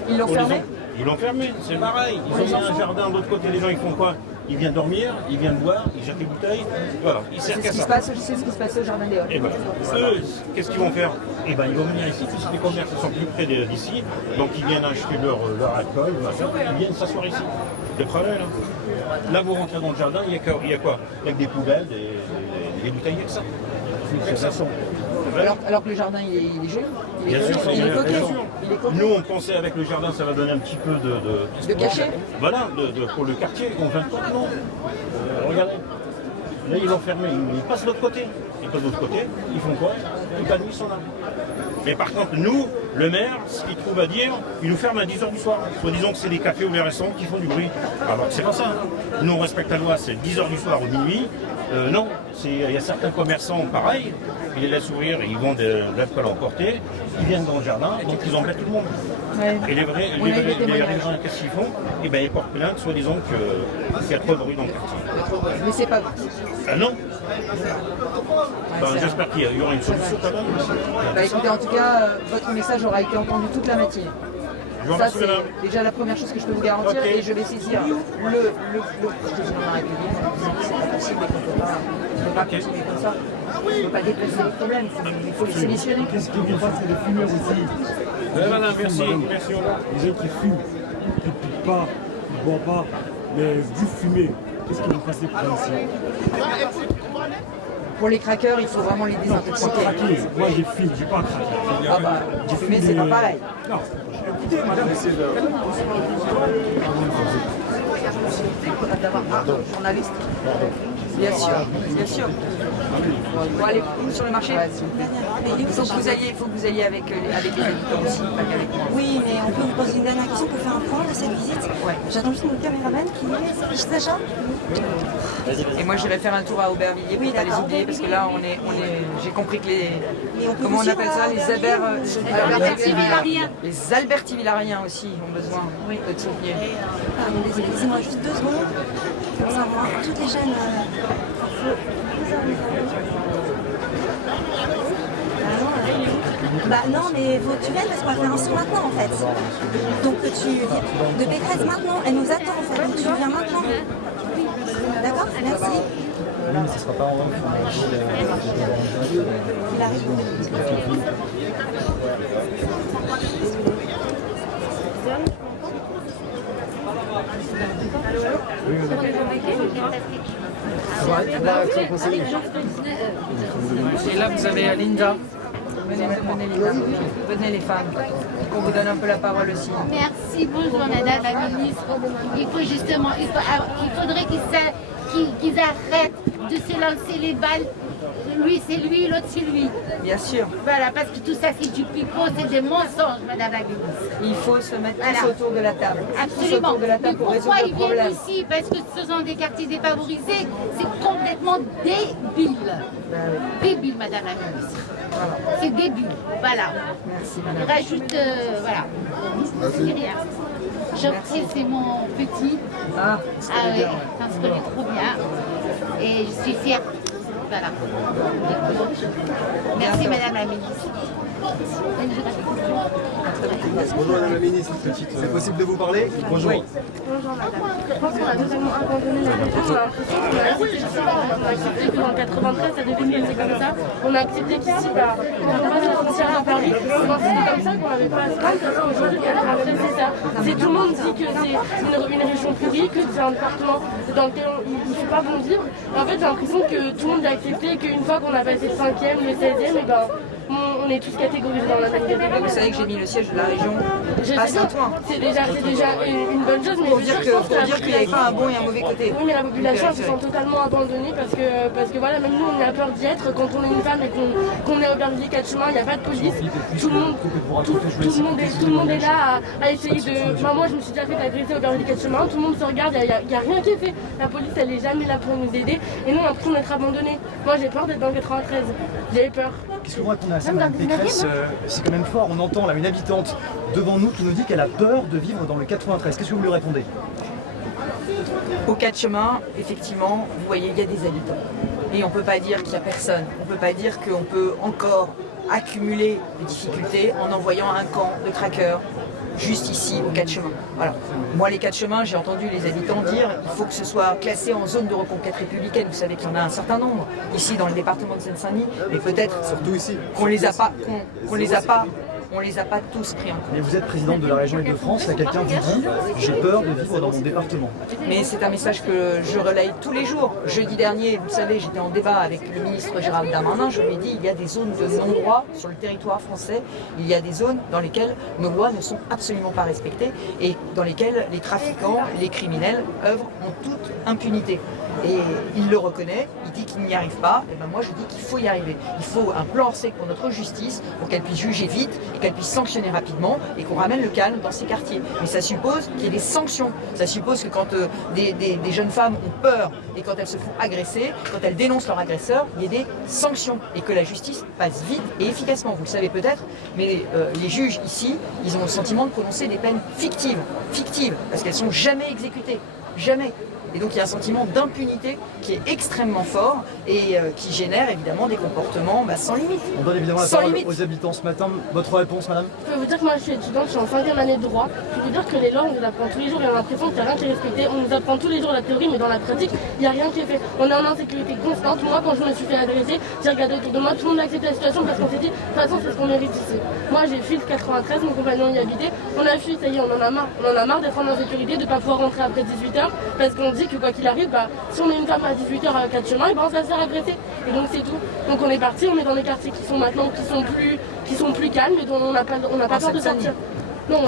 Ils l'ont fermé? Ils l'ont fermé, c'est pareil. Ils ont mis un jardin de l'autre côté. Les gens, ils font quoi? Ils viennent dormir, ils viennent boire, ils jettent les bouteilles. Voilà, ils servent qu'à ça. C'est ce qui se passait au jardin des Halles. Et ben, eux, qu'est-ce qu'ils vont faire? Eh ben, ils vont venir ici, puisque les commerces sont plus près d'ici. Donc, ils viennent acheter leur alcool, ils viennent s'asseoir ici. C'est problème, là. Là, vous rentrez dans le jardin, il y a quoi? Il y a que des poubelles, des bouteilles, il y a que ça. C'est ça. Alors que le jardin, il est joli. Bien sûr, il est coquet. Nous, on pensait avec le jardin, ça va donner un petit peu de cachet. Voilà, pour le quartier. On vient pas, non. Regardez. Là, ils l'ont fermé. Ils passent de l'autre côté. Ils passent de l'autre côté. Ils font quoi? Toute la nuit, ils sont là. Mais par contre, nous, le maire, ce qu'il trouve à dire, il nous ferme à 10h du soir. Soit disons que c'est les cafés ou les restaurants qui font du bruit. Alors que c'est pas ça. Nous, on respecte la loi, c'est 10h du soir ou minuit. Non, il y a certains commerçants pareil, ils les laissent ouvrir et ils vendent de l'alcool emporté, ils viennent dans le jardin, donc ils embêtent tout le monde. Ouais. Et les riverains, qu'est-ce qu'ils font? Eh bien, ils portent plainte, soit disant qu'il y a trop de bruit dans le quartier. Mais c'est pas... Non. J'espère qu'il y aura une solution quand même. Écoutez, en tout cas, votre message aura été entendu toute la matinée. Ça, c'est déjà la première chose que je peux vous garantir. Okay. Et je vais saisir le président de la République en disant que c'est pas possible et qu'on ne peut pas continuer comme ça. On ne peut pas déplacer les problèmes, il faut les solutionner. Qu'est-ce qui vous passe, c'est les fumeurs aussi? Madame, merci. Les gens qui fument, qui ne piquent pas, qui ne boivent pas, mais du fumer, qu'est-ce qui vous passe pour ici? Pour les craqueurs, il faut vraiment les désintoxiquer. Moi j'ai fumé, j'ai pas craqué. Ah bah, fumer, c'est pas pareil. Non, écoutez, madame, essayez de... D'avoir un journaliste. Bien sûr, bien sûr. Pour aller sur le marché, il faut que vous alliez avec les habitants aussi, pas qu'avec moi. Oui, mais on peut vous poser une dernière question pour faire un point de cette visite. Ouais. J'attends juste mon caméraman qui est Sacha. Et moi j'irai faire un tour à Aubervilliers pour ne pas les oublier parce que là j'ai compris que les... Comment on appelle ça? Les Albertivillariens. Les Albertivillariens aussi ont besoin de te soutenir. Pardon, désolé, laissez-moi juste 2 secondes. Comme ça, on va voir toutes les chaînes Bah non, mais tu viennes parce qu'on va faire un son maintenant en fait. Donc de Pécresse maintenant, elle nous attend en fait. Donc tu viens maintenant. D'accord? Merci. Oui, mais ce ne sera pas en haut. Il arrive. Et là, vous avez Linda. Venez les femmes, qu'on vous donne un peu la parole aussi. Merci, bonjour Madame la Ministre. Il faudrait qu'ils arrêtent de se lancer les balles. Lui c'est lui, l'autre c'est lui. Bien sûr. Voilà, parce que tout ça c'est du pipeau, c'est des mensonges, Madame la Ministre. Il faut se mettre tous autour de la table. Absolument. Autour de la table pour pourquoi ils problème. viennent ici? Parce que ce sont des quartiers défavorisés. C'est complètement débile. Débile, Madame la Ministre. Voilà. C'est débile. Voilà. Merci, Madame. Rajoute, voilà. C'est rien. Jean-Pierre, c'est mon petit. Ah oui, on se connaît trop bien. Et je suis fière. Voilà. Merci Madame la Ministre. Bonjour Madame la Ministre, c'est possible de vous parler? Bonjour. Bonjour Madame. Je pense qu'on a totalement abandonné la question. On a l'impression qu'on a accepté on a accepté que dans 93 ça devait se passer comme ça. On a accepté qu'ici, on n'a pas de frontières à Paris. On pensait que c'était comme ça qu'on n'avait pas à se plaindre parce qu'aujourd'hui, après c'est ça. Tout le monde dit que c'est une région pourrie, que c'est un département dans lequel il ne fait pas bon vivre. En fait j'ai l'impression que tout le monde a accepté qu'une fois qu'on a passé le 5e, le 16e, on on est tous catégorisés dans la même catégorie. Vous savez que j'ai mis le siège de la région à sais Saint-Ouen. C'est déjà une bonne chose, mais Pour dire qu'il n'y avait pas un bon et un mauvais côté. Oui, mais la population se sent totalement abandonnée parce que voilà, même nous on a peur d'y être. Quand on est une femme et qu'on est au Aubervilliers 4 chemins, il n'y a pas de police. Tout le monde est là à essayer de. Moi je me suis déjà fait agresser au Aubervilliers 4 chemins, tout le monde se regarde, il n'y a rien qui est fait. La police elle n'est jamais là pour nous aider et nous on a l'impression d'être abandonnés. Moi j'ai peur d'être dans le 93. J'ai peur. Qu'est-ce que vous répondez à ça, Mme Pécresse? C'est quand même fort, on entend là une habitante devant nous qui nous dit qu'elle a peur de vivre dans le 93. Qu'est-ce que vous lui répondez? Au 4 chemins, effectivement, vous voyez, il y a des habitants. Et on ne peut pas dire qu'il n'y a personne. On ne peut pas dire qu'on peut encore accumuler des difficultés en envoyant un camp de traqueurs juste ici, aux 4 chemins. Voilà. Moi, les 4 chemins, j'ai entendu les habitants dire qu'il faut que ce soit classé en zone de reconquête républicaine. Vous savez qu'il y en a un certain nombre ici dans le département de Seine-Saint-Denis, mais peut-être qu'on les a pas, on les a pas tous pris en compte. Mais vous êtes présidente de la région Île-de-France, là quelqu'un vous dit « j'ai peur de vivre dans mon département ». Mais c'est un message que je relaye tous les jours. Jeudi dernier, vous savez, j'étais en débat avec le ministre Gérald Darmanin, je lui ai dit il y a des zones de non-droit sur le territoire français, il y a des zones dans lesquelles nos lois ne sont absolument pas respectées et dans lesquelles les trafiquants, les criminels œuvrent en toute impunité. Et il le reconnaît, il dit qu'il n'y arrive pas, et ben moi je dis qu'il faut y arriver. Il faut un plan sec pour notre justice, pour qu'elle puisse juger vite et qu'elle puisse sanctionner rapidement et qu'on ramène le calme dans ces quartiers. Mais ça suppose qu'il y ait des sanctions. Ça suppose que quand des jeunes femmes ont peur et quand elles se font agresser, quand elles dénoncent leur agresseur, il y ait des sanctions et que la justice passe vite et efficacement. Vous le savez peut-être, mais les juges ici, ils ont le sentiment de prononcer des peines fictives, parce qu'elles sont jamais exécutées, jamais. Et donc il y a un sentiment d'impunité qui est extrêmement fort et qui génère évidemment des comportements sans limite. On donne évidemment la parole aux habitants ce matin. Votre réponse, madame? Je peux vous dire que moi je suis étudiante, je suis en 5e année de droit. Je peux vous dire que les lois, on nous apprend tous les jours et on a l'impression qu'il n'y a rien qui est respecté. On nous apprend tous les jours la théorie, mais dans la pratique, il n'y a rien qui est fait. On est en insécurité constante. Moi, quand je me suis fait agresser, j'ai regardé autour de moi, tout le monde a accepté la situation parce qu'on s'est dit, de toute façon, c'est ce qu'on mérite ici. Moi, j'ai fui le 93, mon compagnon y habitait. On a fui, ça y est, on en a marre. On en a marre d'être en insécurité, de ne pas pouvoir rentrer après 18h parce qu'on dit que quoi qu'il arrive, si on est une femme à 18h à 4 chemins, on va se faire agresser. Et donc c'est tout. Donc on est parti, on est dans des quartiers qui sont maintenant qui sont plus calmes et dont on n'a pas peur de sortir. Non,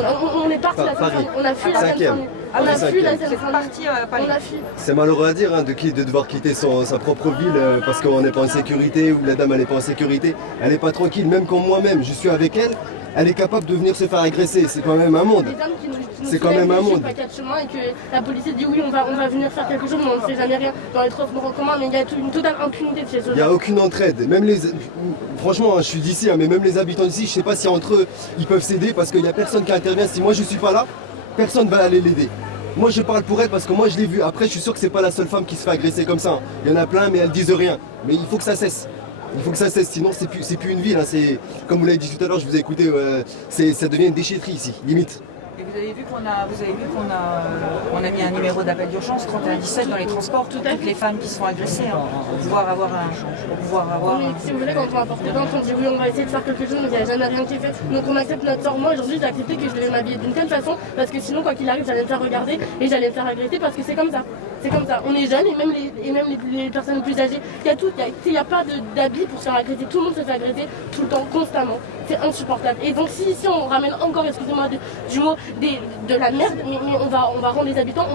on est parti de la Seine-Saint-Denis. On a fui la Seine-Saint-Denis. On a fui la Seine-Saint-Denis. C'est malheureux à dire de devoir quitter sa propre ville parce qu'on n'est pas en sécurité ou la dame elle n'est pas en sécurité. Elle n'est pas tranquille, même quand moi-même je suis avec elle. Elle est capable de venir se faire agresser, c'est quand même un monde. C'est quand même un monde. Et que la police dit oui, on va venir faire quelque chose, mais on ne fait jamais rien. Dans les transports en commun, mais il y a une totale impunité de chez eux. Il n'y a aucune entraide. Même franchement, je suis d'ici, mais même les habitants d'ici, je ne sais pas si entre eux, ils peuvent s'aider parce qu'il n'y a personne qui intervient. Si moi je ne suis pas là, personne ne va aller l'aider. Moi je parle pour elle parce que moi je l'ai vu. Après, je suis sûr que ce n'est pas la seule femme qui se fait agresser comme ça. Il y en a plein, mais elles disent rien. Mais il faut que ça cesse. Il faut que ça cesse, sinon c'est plus une ville. C'est, comme vous l'avez dit tout à l'heure, je vous ai écouté, ça devient une déchetterie ici, limite. Et vous avez vu qu'on a mis un numéro d'appel d'urgence 3117 dans les transports, toutes les femmes qui sont agressées, pour pouvoir avoir oui, si vous voulez, quand on va porter plainte, on dit oui, on va essayer de faire quelque chose, mais il n'y a jamais rien qui est fait. Donc on accepte notre sort. Moi aujourd'hui, j'ai accepté que je devais m'habiller d'une telle façon, parce que sinon, quoi qu'il arrive, j'allais me faire regarder et j'allais me faire agresser, parce que c'est comme ça. C'est comme ça. On est jeunes et même les personnes plus âgées, il n'y a pas d'habits pour se faire agresser. Tout le monde se fait agresser tout le temps, constamment. C'est insupportable. Et donc si ici on ramène encore, excusez-moi du mot, de la merde, mais on va rendre les habitants,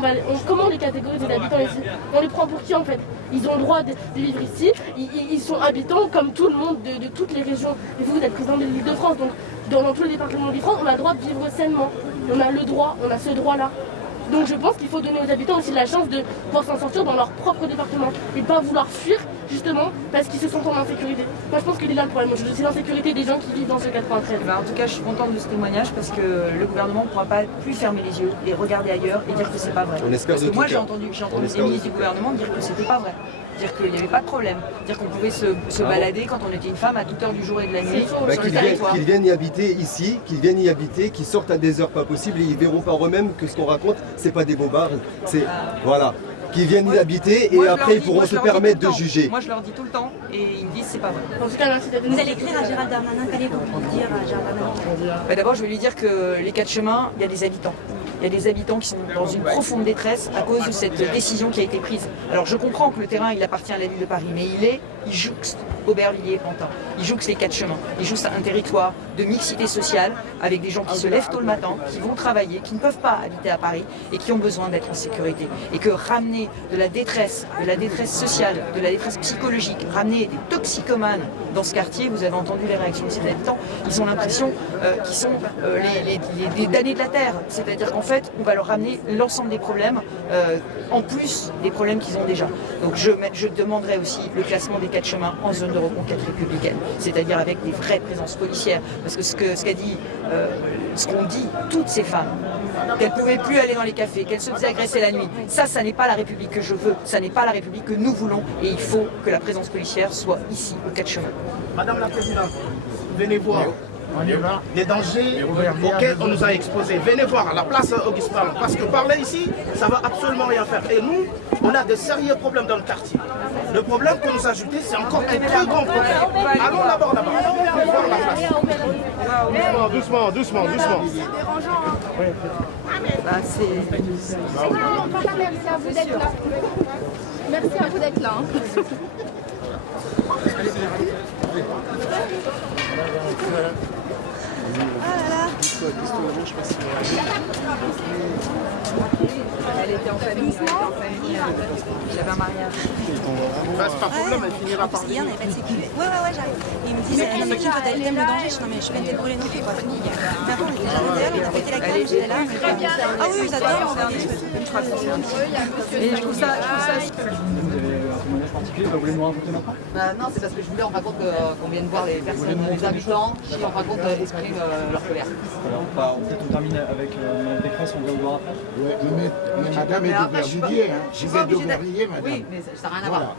comment on les catégorise les habitants ici? On les prend pour qui en fait? Ils ont le droit de vivre ici, ils sont habitants comme tout le monde de toutes les régions. Et vous êtes président de l'Île-de-France, donc dans tous les départements de France, on a le droit de vivre sainement. On a le droit, on a ce droit-là. Donc je pense qu'il faut donner aux habitants aussi la chance de pouvoir s'en sortir dans leur propre département et pas vouloir fuir justement parce qu'ils se sentent en insécurité. Moi je pense qu'il est là le problème, c'est l'insécurité des gens qui vivent dans ce 93. En tout cas je suis contente de ce témoignage parce que le gouvernement ne pourra pas plus fermer les yeux et regarder ailleurs et dire que c'est pas vrai. On espère. Parce que moi j'ai entendu des ministres du gouvernement dire que c'était pas vrai. Dire qu'il n'y avait pas de problème, dire qu'on pouvait se balader quand on était une femme à toute heure du jour et de la nuit sur le territoire. Qu'ils viennent y habiter ici, qu'ils sortent à des heures pas possibles et ils verront par eux-mêmes que ce qu'on raconte, c'est pas des bobards, c'est voilà. Qu'ils viennent y habiter et après ils pourront se permettre de juger. Moi je leur dis tout le temps et ils me disent c'est pas vrai. En tout cas, merci d'être venu. Vous allez écrire à Gérald Darmanin, qu'allez-vous lui dire à Gérald Darmanin? D'abord je vais lui dire que les 4 chemins, il y a des habitants. Il y a des habitants qui sont dans une profonde détresse à cause de cette décision qui a été prise. Alors je comprends que le terrain il appartient à la ville de Paris, mais il est ils jouxtent Aubervilliers et Pantin, ils jouxtent les 4 chemins, ils jouxtent un territoire de mixité sociale avec des gens qui se lèvent tôt le matin, qui vont travailler, qui ne peuvent pas habiter à Paris et qui ont besoin d'être en sécurité. Et que ramener de la détresse sociale, de la détresse psychologique, ramener des toxicomanes dans ce quartier, vous avez entendu les réactions de ces habitants, ils ont l'impression qu'ils sont les damnés de la terre. C'est-à-dire qu'en fait, on va leur ramener l'ensemble des problèmes, en plus des problèmes qu'ils ont déjà. Donc je demanderai aussi le classement des 4 chemins en zone de reconquête républicaine, c'est-à-dire avec des vraies présences policières. Parce que ce qu'ont dit toutes ces femmes, qu'elles ne pouvaient plus aller dans les cafés, qu'elles se faisaient agresser la nuit, ça n'est pas la République que je veux, ça n'est pas la République que nous voulons, et il faut que la présence policière soit ici, aux 4 chemins. Madame la Présidente, venez voir les dangers auxquels on nous a exposés. Venez voir à la place Auguste Ballon, parce que parler ici, ça ne va absolument rien faire. Et nous, on a de sérieux problèmes dans le quartier. Le problème qu'on nous a ajouté, c'est encore un très grand problème. Allons d'abord là-bas, voir la place. Doucement. C'est dérangeant. Merci à vous d'être là. Merci à vous d'être là. Elle était en famille, j'avais un mariage. C'est pas problème, elle finira par venir. Hier, on n'avait pas de sécurité. Ouais, j'arrive. Et ils me disent, non mais qui toi t'aimes le danger? Je dis non mais je vais te brûler non plus quoi. Mais avant on était déjà derrière, on a pété la cale, j'étais là. Ah oui, ils adorent envoyer des trucs. Et je trouve ça... Vous voulez nous raconter maintenant? Non, c'est parce que je voulais en fin de compte qu'on vienne voir les personnes, les habitants qui en fin de compte expriment leur colère. Alors, on termine avec Mme Pécresse, on vient vous voir après. Mais madame est d'Aubervilliers, hein. Je vais d'Aubervilliers, madame. Oui, mais ça n'a rien à voir.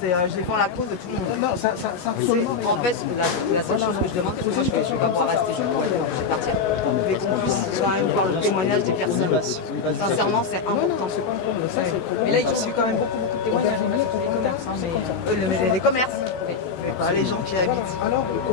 Je défends la cause de tout le monde. Non, ça absolument. En fait, la seule chose que je demande, c'est que moi je ne vais pas pouvoir rester, je vais partir. Mais qu'on puisse quand même voir le témoignage des personnes. Sincèrement, c'est important. Mais là, ils ont eu quand même beaucoup de témoignages de tous les commerces. Les commerces, mais pas les gens qui habitent.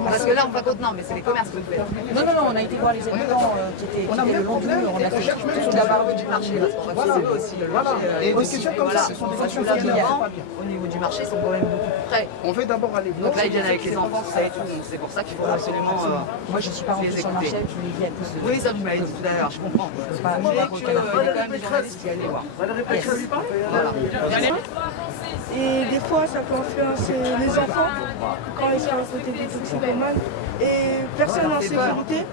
Parce que là, on va compte, non, mais c'est les commerces que vous faites. Non, on a été voir les habitants qui étaient le long du mur. On a fait toute la barre du marché. C'est eux aussi, le marché. Et des questions comme ça, ce sont des actions familiales. Au niveau du marché, ils sont quand même beaucoup plus près. On veut d'abord aller voir. Donc là, ils viennent avec les enfants, ça et tout. C'est pour ça qu'il faut absolument moi, je ne suis pas rentrée sur le marché, je l'ai dit à tous. Oui, ça vous m'avez dit tout à l'heure, je comprends. Il y a quand même des journalistes qui allaient voir. Voilà. Et des fois, ça peut influencer les enfants quand ils sont à côté des toxicomanes. Et personne en sécurité.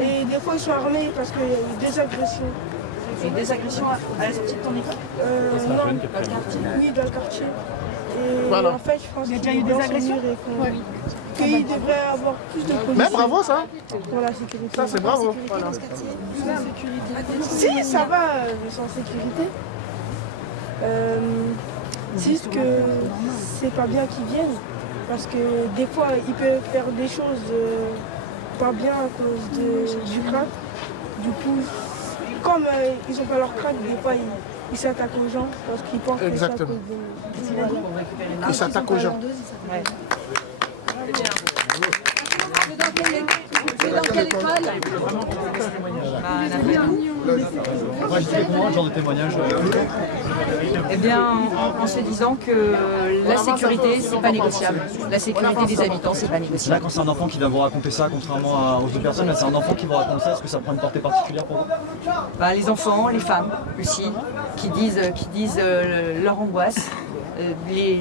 Et des fois, ils sont armés parce qu'il y a eu des agressions. Et des agressions à la sortie de ton école Non, dans le quartier. Oui, dans le quartier. Et voilà. En fait, je pense qu'il y a eu des agressions. Qu'il devrait avoir plus de policiers. Mais bravo ça. Pour la sécurité. Ça c'est bravo. Voilà. Si, ça va, sans sécurité. C'est juste que c'est pas bien qu'ils viennent. Parce que des fois, ils peuvent faire des choses pas bien à cause du crack. Du coup, comme ils ont pas leur crack, des fois ils s'attaquent aux gens parce qu'ils pensent que c'est à cause de... Ils s'attaquent aux gens. Ouais. C'est dans quelle école? Un genre de témoignage. Eh bien, en se disant que la sécurité, c'est pas négociable. La sécurité des habitants, c'est pas négociable. Là, quand c'est un enfant qui vient vous raconter ça, contrairement aux autres personnes, là, c'est un enfant qui vous raconte ça, est-ce que ça prend une portée particulière pour vous? Les enfants, les femmes aussi, qui disent leur angoisse, les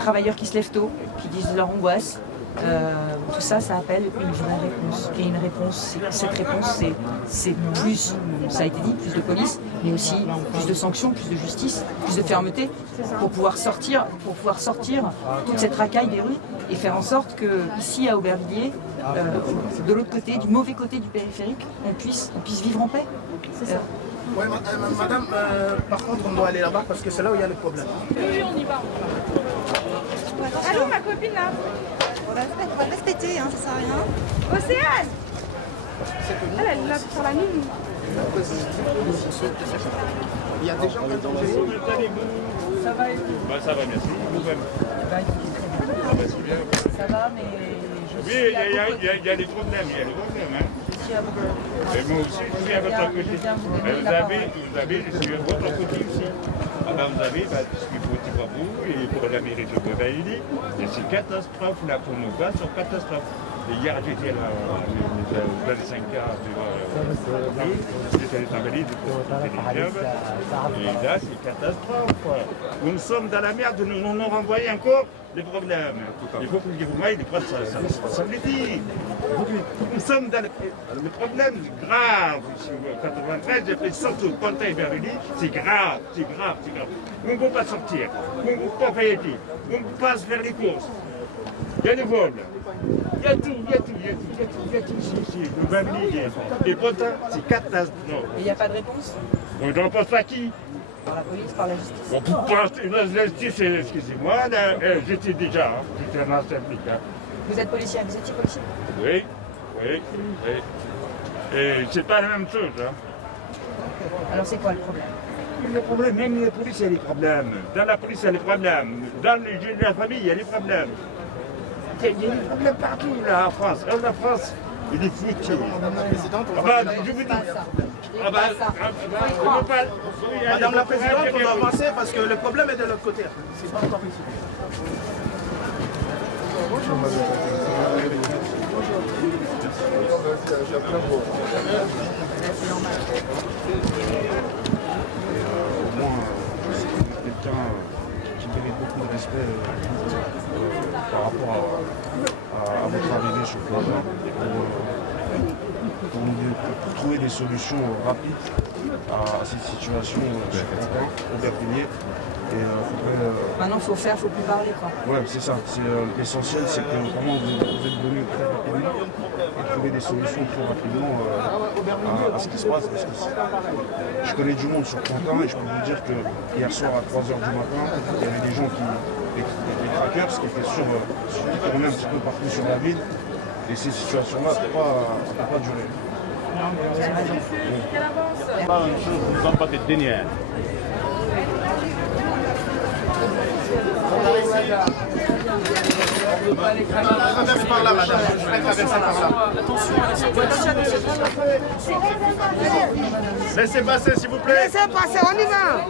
travailleurs qui se lèvent tôt, qui disent leur angoisse. Tout ça, ça appelle une vraie réponse. Et une réponse, cette réponse, c'est plus, ça a été dit, plus de police, mais aussi plus de sanctions, plus de justice, plus de fermeté, pour pouvoir sortir toute cette racaille des rues et faire en sorte que ici à Aubervilliers, de l'autre côté, du mauvais côté du périphérique, on puisse vivre en paix. C'est ça. Ouais, madame, par contre, on doit aller là-bas parce que c'est là où il y a le problème. Oui, on y va. Allô, ma copine là? On va respecter, hein, ça sert à rien. Océane! Elle est là sur la ligne. Il y a des gens qui ont danger. Ça va et vous? Ça va, merci. Vous-même? Ça va, mais je suis il y a des problèmes, hein. Et moi aussi, je suis à votre côté. Vous avez, je suis à votre côté aussi. Alors vous avez tout ce qu'il faut au Timbabou et pour la mairie de Beverly. Et c'est catastrophe là pour nos gars, c'est catastrophe. Et hier j'étais là, dans les 5 quarts j'étais dans la valise et là c'est catastrophe. Nous sommes dans la merde, nous nous renvoyons encore les problèmes. Il faut que le gouvernement prenne sa responsabilité. Nous sommes dans le problème grave. En 93, j'ai fait surtout Ponta et Beverly, c'est grave, c'est grave, c'est grave. On ne peut pas sortir, on ne peut pas payer, on ne peut pas se faire les courses. Il y a des vols. Il y a tout ici. Le Beverly, et Ponta, c'est catastrophe. Et il n'y a pas de réponse? On ne réponse pas à qui? Par la police, par la justice? Bon, pour la justice, excusez-moi, j'étais déjà, j'étais un ancien flic. Vous êtes policier, vous étiez policier? Oui. Et c'est pas la même chose. Alors c'est quoi le problème? Le problème, même la police, il y a des problèmes. Dans la police, il y a des problèmes. Dans la famille, il y a des problèmes. Il y a des problèmes partout, là, en France. La France, il est foutu. Je vous dis. Madame la Présidente, on va avancer parce que le problème est de l'autre côté. C'est pas encore ici. Au moins, c'est quelqu'un qui mérite beaucoup de respect par rapport à votre arrivée sur le terrain pour trouver des solutions rapides à cette situation sur Ponta, au Berpigné. Maintenant, il faut faire, il ne faut plus parler, quoi. Ouais, c'est ça. L'essentiel, c'est que vraiment vous êtes venu très rapidement et trouver des solutions très rapidement à ce qui se passe. Parce que je connais du monde sur Ponta et je peux vous dire que hier soir à 3h du matin, il y avait des gens des trackers qui étaient qui tournaient un petit peu partout sur la ville. Et ces situations-là ne peuvent pas durer. Pas une chose, nous ne sommes pas des dernières. Traverse par là, madame. Je vais traverser par là. Laissez passer, s'il vous plaît. Laissez passer, on y va.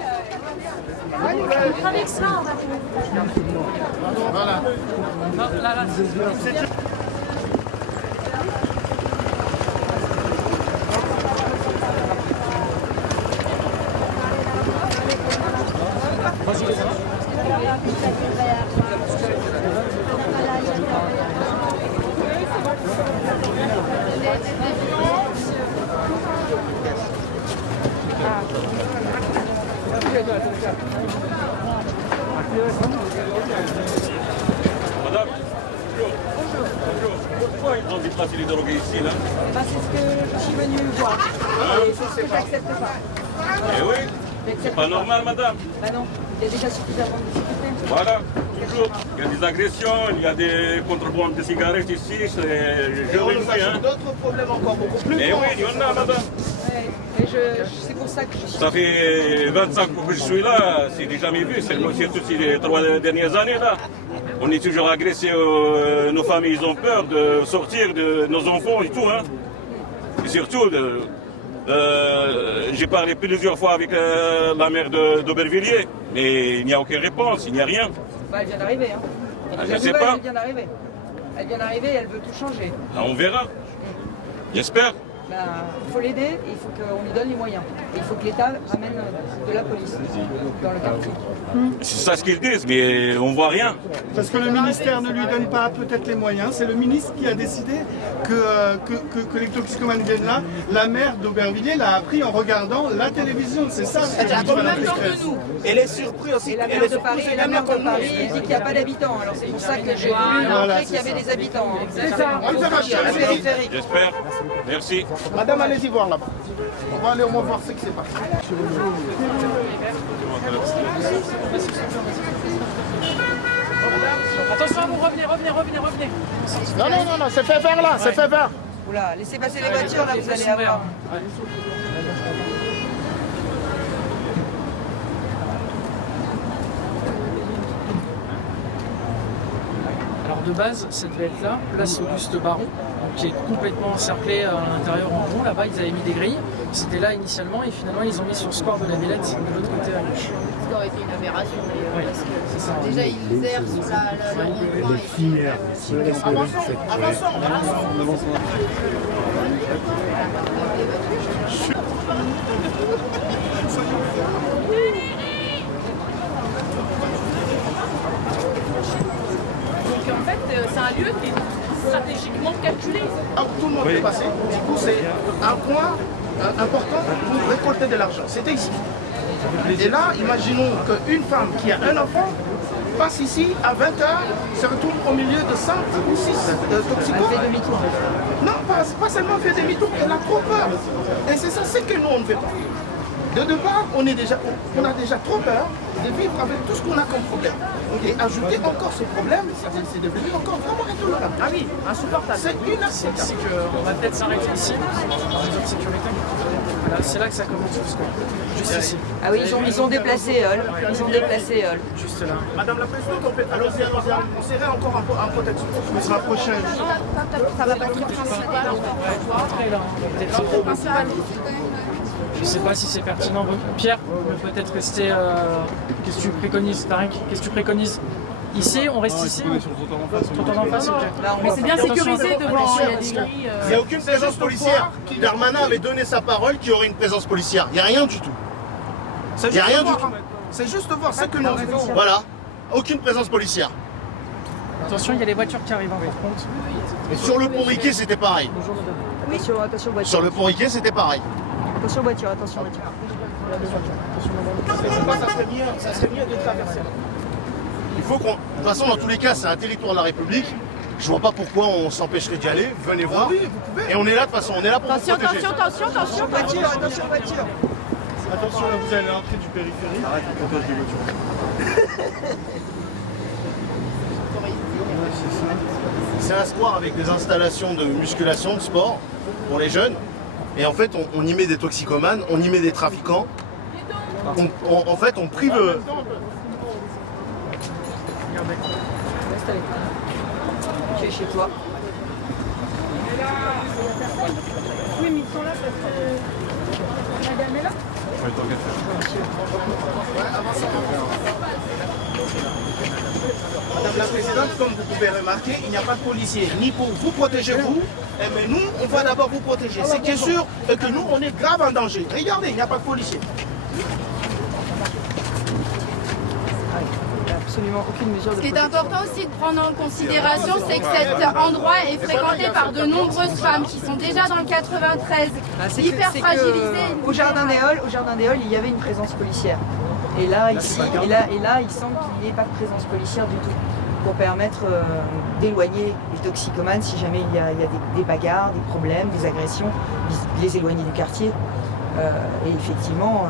On traverse là, on va. Voilà. Madame, bonjour. Pourquoi ils ont envie de passer les drogués ici, là? C'est ce que je suis venue voir. Et c'est ce que j'accepte pas. Eh oui, c'est pas normal, madame. Bah non, il y a déjà suffisamment de difficultés. Voilà, toujours. Il y a des agressions, il y a des contrebandes de cigarettes ici, je réjouis, hein. D'autres problèmes encore beaucoup plus Mais grands. oui, il y en a, madame. Ouais, et c'est pour ça que je suis... Ça fait 25 ans que je suis là, c'est déjà jamais vu, c'est surtout ces 3 dernières années là. On est toujours agressés, nos familles ils ont peur de sortir de nos enfants et tout. Hein. Et surtout, j'ai parlé plusieurs fois avec la maire d'Aubervilliers, mais il n'y a aucune réponse, il n'y a rien. Bah, elle vient d'arriver. Hein. Je sais pas. Elle vient d'arriver. Elle vient d'arriver et elle veut tout changer. Ah, on verra. J'espère. Il faut l'aider et il faut qu'on lui donne les moyens. Et il faut que l'État ramène de la police dans le quartier. C'est ça ce qu'ils disent, mais on voit rien. Parce que le ministère ne lui donne pas peut-être les moyens. C'est le ministre qui a décidé que les toxicomanes viennent là. La maire d'Aubervilliers l'a appris en regardant la télévision. C'est ça ce que dit Madame Pécresse. Elle est surprise aussi. Et la maire de Paris, elle dit qu'il n'y a pas d'habitants. Alors c'est pour ça que j'ai voulu montrer qu'il y avait des habitants. C'est ça. On va périphérique. J'espère. Merci. Madame, allez-y voir là-bas. On va aller au moins voir ce qui s'est passé. Attention à vous, revenez. Non, c'est fait vers là, c'est fait vers. Oula, laissez passer les voitures, là vous allez avoir. Alors de base, ça devait être là, place Auguste Baron, donc qui est complètement encerclée à l'intérieur en rond. Là-bas, ils avaient mis des grilles. C'était là initialement et finalement, ils ont mis sur le square de la Villette, de l'autre côté à gauche. ça aurait été une aberration d'ailleurs. Parce que déjà, ils errent sur le rond-point. Avançons. Donc en fait, c'est un lieu qui est stratégiquement calculé. Tout le monde est passé. Du coup, c'est un point important pour récolter de l'argent. C'était ici. Et là, imaginons qu'une femme qui a un enfant passe ici à 20h, se retrouve au milieu de 5 ou 6 toxicomanes. Non, pas seulement fait demi-tour, elle a trop peur. Et c'est ça, c'est que nous, on ne fait pas. De départ, on a déjà trop peur de vivre avec tout ce qu'on a comme problème. Et ajouter encore ce problème, c'est devenu encore vraiment intolérable. Ah oui, insupportable. C'est inacceptable. C'est qu'on va peut-être s'arrêter ici, dans les zones de sécurité. Voilà, c'est là que ça commence tout ce qu'on. Juste ici. Ah oui, ils ont déplacé Ils ont déplacé Juste là. Madame la Présidente, allons-y, on serait encore en protection. On se rapproche. Ça va pas trop. Je ne sais pas si c'est pertinent. Pierre, on peut peut-être rester. Qu'est-ce que tu préconises, Tariq? Qu'est-ce que tu préconises? Ici, on reste ici. Sur le trottoir en face, ok. Mais c'est bien sécurisé devant. Il n'y a aucune présence policière. Darmanin avait donné sa parole qu'il y aurait une présence policière. Il n'y a rien du tout. Il n'y a rien du tout. C'est juste de voir ce que nous faisons. Voilà. Aucune présence policière. Attention, il y a les voitures qui arrivent en compte. Et sur le pont Riquet, c'était pareil. Oui, attention voiture. Sur le pont Riquet, c'était pareil. Attention voiture. Ça serait mieux de traverser. Il faut qu'on. De toute façon, dans tous les cas, c'est un territoire de la République. Je vois pas pourquoi on s'empêcherait d'y aller. Venez voir. Oui, vous pouvez. Et on est là de toute façon, on est là pour vous protéger. Attention voiture. Attention, là, vous allez à l'entrée du périphérique. Arrête, on protège les voitures. C'est un square avec des installations de musculation, de sport pour les jeunes. Et en fait, on y met des toxicomanes, on y met des trafiquants. En fait, on prive. Tu es chez toi. Oui, mais ils sont là parce que madame est là. Madame la Présidente, comme vous pouvez remarquer, il n'y a pas de policiers, ni pour vous protéger vous, mais nous, on va d'abord vous protéger. Ce qui est sûr, c'est que nous, on est grave en danger. Regardez, il n'y a pas de policiers. Absolument aucune mesure de Ce qui est important aussi de prendre en considération, c'est que cet endroit est fréquenté par de nombreuses femmes qui sont déjà dans le 93, hyper fragilisées. Au Jardin des Halles, il y avait une présence policière. Et là, ici, il semble qu'il n'y ait pas de présence policière du tout pour permettre d'éloigner les toxicomanes si jamais il y a des bagarres, des problèmes, des agressions, les éloigner du quartier. Et effectivement,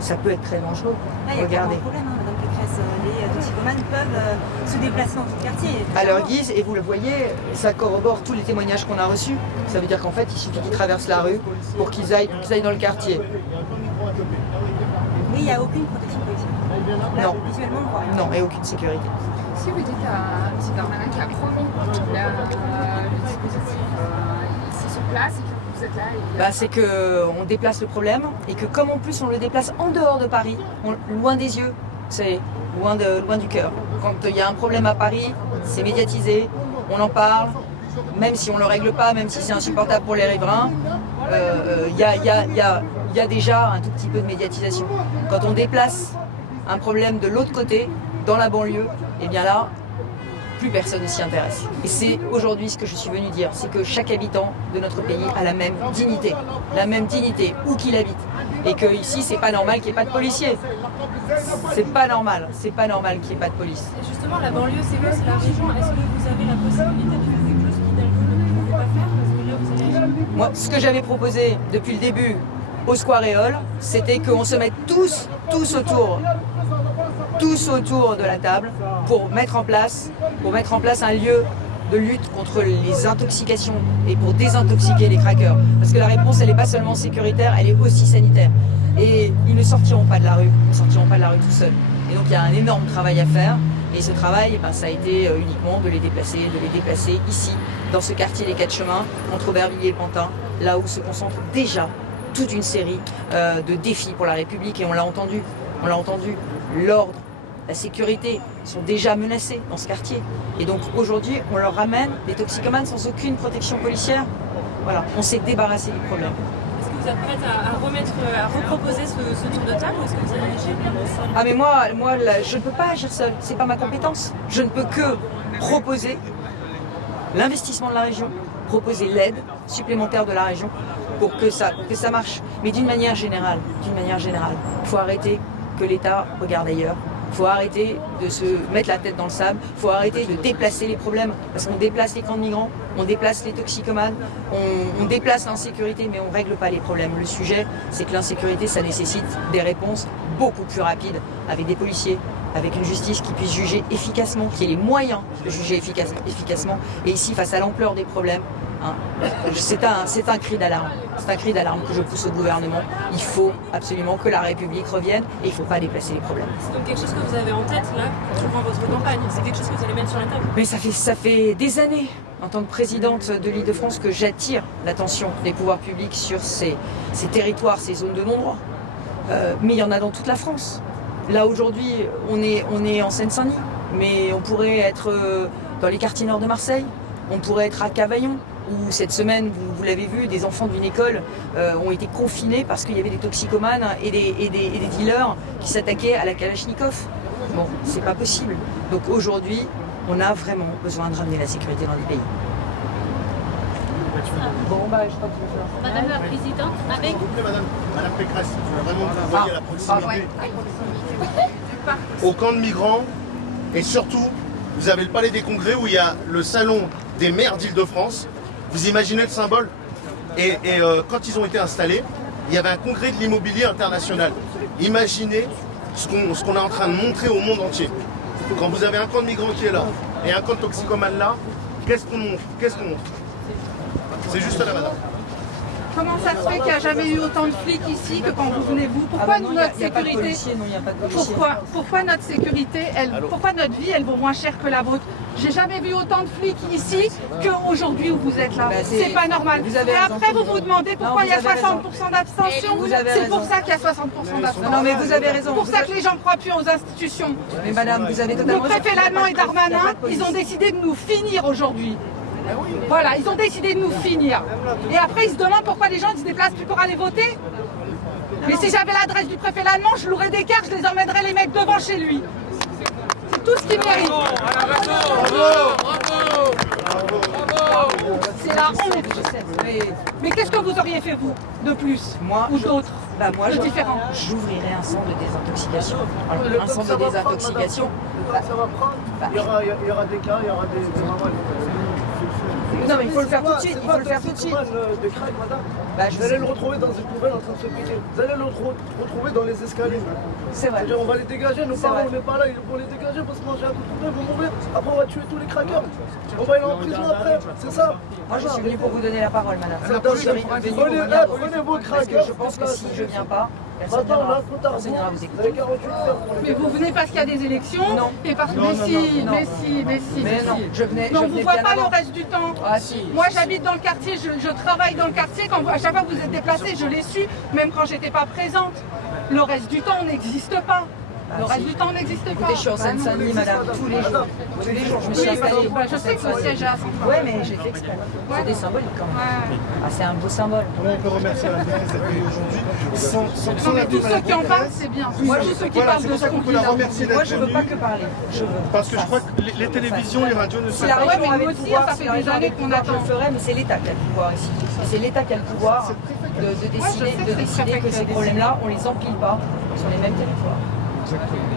ça peut être très dangereux. Là, il y a pas de problème, hein, Madame Pécresse. Les toxicomanes peuvent se déplacer dans tout le quartier. À leur guise, et vous le voyez, ça corrobore tous les témoignages qu'on a reçus. Ça veut dire qu'en fait, il suffit qu'ils traversent la rue pour qu'ils aillent dans le quartier. Mais il n'y a aucune protection policière. Là, Non. Visuellement, on voit rien. Non, et aucune sécurité. Si vous dites à M. Darmanin qui a promis le dispositif ici sur place et que vous êtes là... C'est qu'on déplace le problème et que comme en plus on le déplace en dehors de Paris, loin des yeux, c'est loin du cœur. Quand il y a un problème à Paris, c'est médiatisé, on en parle, même si on ne le règle pas, même si c'est insupportable pour les riverains, il y a déjà un tout petit peu de médiatisation. Quand on déplace un problème de l'autre côté, dans la banlieue, et bien là, plus personne ne s'y intéresse. Et c'est aujourd'hui ce que je suis venue dire, c'est que chaque habitant de notre pays a la même dignité, où qu'il habite. Et que ici, c'est pas normal qu'il n'y ait pas de policiers. C'est pas normal qu'il n'y ait pas de police. Et justement, la banlieue, c'est quoi? C'est la région. Est-ce que vous avez la possibilité de faire quelque chose qu'Hidalgo ne pouvait pas faire? Parce que là, vous allez agir. Moi, ce que j'avais proposé depuis le début au Square Éole, c'était qu'on se mette tous autour de la table pour mettre en place un lieu de lutte contre les intoxications et pour désintoxiquer les craqueurs. Parce que la réponse, elle n'est pas seulement sécuritaire, elle est aussi sanitaire. Et ils ne sortiront pas de la rue, tout seuls. Et donc il y a un énorme travail à faire. Et ce travail, ça a été uniquement de les déplacer ici, dans ce quartier des 4 chemins, entre Aubervilliers et Pantin, là où se concentre déjà toute une série de défis pour la République. Et on l'a entendu. l'ordre, la sécurité sont déjà menacés dans ce quartier. Et donc aujourd'hui, on leur ramène des toxicomanes sans aucune protection policière. Voilà, on s'est débarrassé du problème. Est-ce que vous êtes prête à reproposer ce tour de table ou est-ce que vous allez agir seul? Ah mais moi là, je ne peux pas agir seul, c'est pas ma compétence. Je ne peux que proposer l'investissement de la région, proposer l'aide supplémentaire de la région pour que ça marche. Mais d'une manière générale, il faut arrêter que l'État regarde ailleurs. Il faut arrêter de se mettre la tête dans le sable, il faut arrêter de déplacer les problèmes, parce qu'on déplace les camps de migrants, on déplace les toxicomanes, on déplace l'insécurité, mais on ne règle pas les problèmes. Le sujet, c'est que l'insécurité, ça nécessite des réponses beaucoup plus rapides, avec des policiers, avec une justice qui puisse juger efficacement, qui ait les moyens de juger efficacement. Et ici, face à l'ampleur des problèmes, hein, c'est un cri d'alarme. C'est un cri d'alarme que je pousse au gouvernement. Il faut absolument que la République revienne et il ne faut pas déplacer les problèmes. C'est donc quelque chose que vous avez en tête là, durant votre campagne. C'est quelque chose que vous allez mettre sur la table. Mais ça fait des années, en tant que présidente de l'Île-de-France, que j'attire l'attention des pouvoirs publics sur ces territoires, ces zones de non-droit. Mais il y en a dans toute la France. Là aujourd'hui, on est en Seine-Saint-Denis, mais on pourrait être dans les quartiers nord de Marseille, on pourrait être à Cavaillon, où cette semaine, vous l'avez vu, des enfants d'une école ont été confinés parce qu'il y avait des toxicomanes et des dealers qui s'attaquaient à la Kalachnikov. Bon, c'est pas possible. Donc aujourd'hui, on a vraiment besoin de ramener la sécurité dans le pays. Bon, bah, je crois qu'il va falloir. Madame la Présidente, avec... Madame Pécresse, vraiment, vous voyez la proximité. Au camp de migrants, et surtout, vous avez le Palais des Congrès où il y a le salon des maires d'Île-de-France. Vous imaginez le symbole? Et quand ils ont été installés, il y avait un congrès de l'immobilier international. Imaginez ce qu'on est en train de montrer au monde entier. Quand vous avez un camp de migrants qui est là et un camp de toxicomanes là, qu'est-ce qu'on montre? C'est juste là, madame. Comment ça se fait qu'il n'y a jamais eu autant de flics ici que quand vous venez vous? Pourquoi notre sécurité? Pourquoi notre sécurité, pourquoi notre vie, elle vaut moins cher que la vôtre? J'ai jamais vu autant de flics ici qu'aujourd'hui où vous êtes là. C'est pas normal. Et après vous vous demandez pourquoi il y a 60% d'abstention. C'est pour ça qu'il y a 60% d'abstention. Non mais vous avez raison. C'est pour ça que les gens ne croient plus aux institutions. Mais madame, vous avez totalement raison. Le préfet Lallemand et Darmanin, ils ont décidé de nous finir aujourd'hui. Voilà, ils ont décidé de nous finir. Et après, ils se demandent pourquoi les gens ne se déplacent plus pour aller voter. Mais si j'avais l'adresse du préfet Lallemand, je louerais des cars, je les emmènerais les mecs devant chez lui. C'est tout ce qu'ils méritent. C'est la honte. Mais qu'est-ce que vous auriez fait, vous, de plus? Moi, ou d'autres? Moi, différent. J'ouvrirai un centre de désintoxication. Un centre de désintoxication. Ça va prendre. Il y aura des cas, il y aura des mamans. Non mais il faut le faire tout de suite, il faut le faire tout de suite. De crack, madame. Vous allez le retrouver dans une poubelle en train de se payer. Vous allez le retrouver dans les escaliers. C'est vrai. On va les dégager, nos parents on n'est pas là, ils vont les dégager parce que manger un coup de poubelle, vont mourir. Après on va tuer tous les crackers. On va aller en prison après, c'est ça. Moi je suis venue pour vous donner la parole, madame. Prenez vos crackers. Je pense que si je viens pas, Maintenant, là, trop tard. Vous avez 48 heures. Mais vous venez parce qu'il y a des élections? Non. Et parce que mais si. Non, je venais. Mais on ne vous voit pas le reste du temps. Ah si. Moi j'habite dans le quartier, je travaille dans le quartier. Quand à chaque fois que vous êtes déplacé, je l'ai su, même quand j'étais pas présente. Le reste du temps, on n'existe pas. Le reste du temps n'existe pas. Écoutez, je suis en Seine-Saint-Denis, madame, tous les jours. Tous les jours, je me suis installée. Je sais que vous siégez à Saint-Denis. Oui, mais j'ai fait exprès. C'est des symboliques quand même. Ah, c'est un beau symbole. On peut remercier la maîtresse d'être venue aujourd'hui. Non, mais tous ceux qui en parlent, c'est bien. Moi, tous ceux qui parlent de ce qu'on peut la remercier d'être venue. Moi, je ne veux pas que parler. Parce que je crois que les télévisions, les radios ne sont pas. Ouais, mais nous aussi, ça fait des années qu'on attend. Je le ferai, mais c'est l'État qui a le pouvoir ici. C'est l'État qui a le pouvoir de décider que ces problèmes-là, on ne les empile pas sur les mêmes territoires.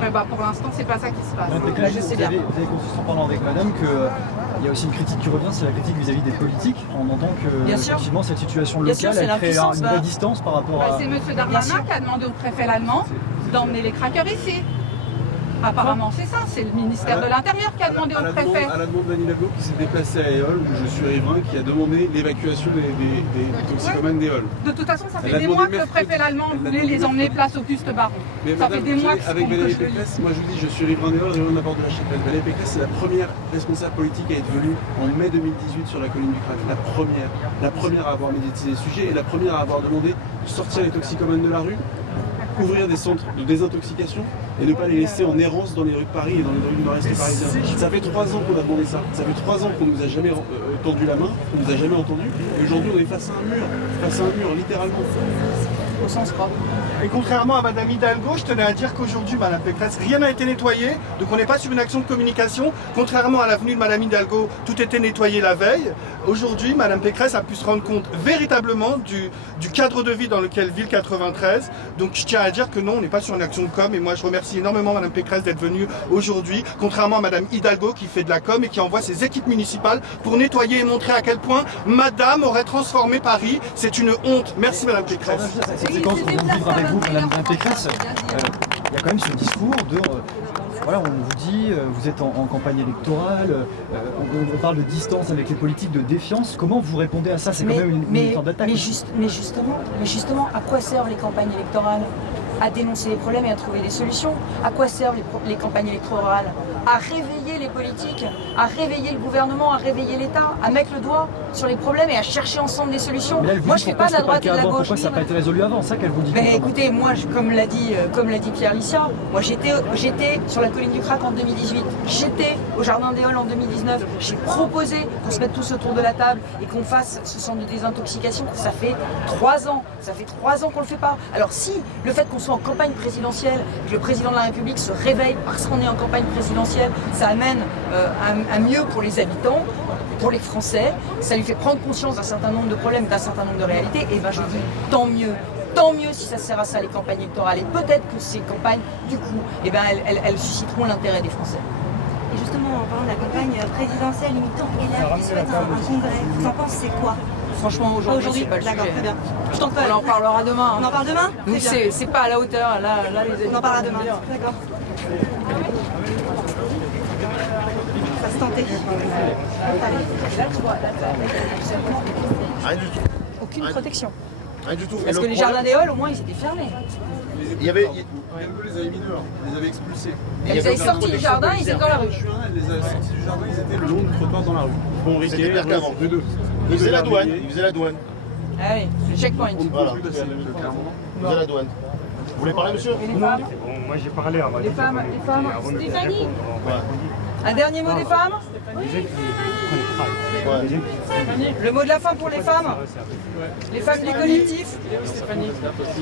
Mais pour l'instant, c'est pas ça qui se passe. Je sais bien. Vous avez conscience en parlant avec madame qu'il y a aussi une critique qui revient, c'est la critique vis-à-vis des politiques. On entend que effectivement cette situation locale elle crée une vraie distance par rapport à... C'est M. Darmanin qui a demandé au préfet Lallemand d'emmener les crackers ici. Apparemment, c'est ça, c'est le ministère de l'Intérieur qui a demandé au préfet. À la demande d'Annie Lablo qui s'est déplacée à Éole, où je suis riverain, qui a demandé l'évacuation des toxicomanes d'Éole. De toute façon, ça fait des mois que le préfet Lallemand voulait les emmener place Auguste Baron. Ça fait des mois que avec Valérie Pécresse, moi je vous dis, je suis riverain d'Éole, riverain de la porte de la Chapelle. Valérie Pécresse, c'est la première responsable politique à être venue en mai 2018 sur la colline du Crac. La première à avoir médiatisé le sujet et la première à avoir demandé de sortir les toxicomanes de la rue. ouvrir des centres de désintoxication et ne pas les laisser en errance dans les rues de Paris et dans les rues du nord-est parisien. Ça fait 3 ans qu'on a demandé ça. Ça fait 3 ans qu'on nous a jamais tendu la main, qu'on nous a jamais entendu. Et aujourd'hui, on est face à un mur, littéralement. Au sens propre. Et contrairement à Madame Hidalgo, je tenais à dire qu'aujourd'hui, Madame Pécresse, rien n'a été nettoyé, donc on n'est pas sur une action de communication. Contrairement à l'avenue de Madame Hidalgo, tout était nettoyé la veille. Aujourd'hui, Madame Pécresse a pu se rendre compte véritablement du cadre de vie dans lequel vit le 93. Donc je tiens à dire que non, on n'est pas sur une action de com. Et moi, je remercie énormément Madame Pécresse d'être venue aujourd'hui, contrairement à Madame Hidalgo qui fait de la com et qui envoie ses équipes municipales pour nettoyer et montrer à quel point Madame aurait transformé Paris. C'est une honte. Merci Madame Pécresse. Cette séquence qu'on vient de vivre avec vous, Madame Pécresse, il y a quand même ce discours de... voilà, on vous dit, vous êtes en campagne électorale, on parle de distance avec les politiques, de défiance. Comment vous répondez à ça? C'est quand même une méthode d'attaque. Mais justement, à quoi servent les campagnes électorales? À dénoncer les problèmes et à trouver des solutions. À quoi servent les campagnes électorales? À réveiller les politiques, à réveiller le gouvernement, à réveiller l'État, à mettre le doigt sur les problèmes et à chercher ensemble des solutions. Moi, je ne fais pas de la droite et de la gauche. Pourquoi ça n'a pas été résolu avant? Ça qu'elle vous dit. Mais écoutez, moi, comme l'a dit Pierre Licia, moi j'étais sur la colline du Crac en 2018, j'étais au Jardin des Halles en 2019, j'ai proposé qu'on se mette tous autour de la table et qu'on fasse ce centre de désintoxication. Ça fait 3 ans, qu'on ne le fait pas. Alors si le fait qu'on soit en campagne présidentielle, que le président de la République se réveille parce qu'on est en campagne présidentielle, ça amène à mieux pour les habitants, pour les Français, ça lui fait prendre conscience d'un certain nombre de problèmes, d'un certain nombre de réalités, et ben je dis tant mieux si ça sert à ça les campagnes électorales, et peut-être que ces campagnes, du coup, eh ben, elles susciteront l'intérêt des Français. Et justement, en parlant de la campagne présidentielle, limitant LR qui souhaite un congrès, vous en pensez quoi? Franchement, aujourd'hui, c'est pas le sujet. D'accord, très bien. On en parlera demain. On en parle demain? Donc c'est pas à la hauteur, là les on en parlera demain, d'accord. Ça se tenter. Rien du tout. Aucune protection. Rien du tout. Parce que les jardins des Halles, au moins, ils étaient fermés. Il y avait... Elle les avait mis dehors, elle les avait expulsés. Elle les avait sortis du jardin, ils étaient dans la rue. Elle les a sortis du jardin, ils étaient le long du trottoir dans la rue. Bon, c'était pire qu'avant. Ils faisaient la douane. Ah oui, le checkpoint. Voilà. Ils faisaient la douane. Vous voulez parler, monsieur? Moi j'ai parlé à les femmes. Stéphanie. Un dernier mot des femmes? Le mot de la fin pour les femmes? Les femmes du collectif?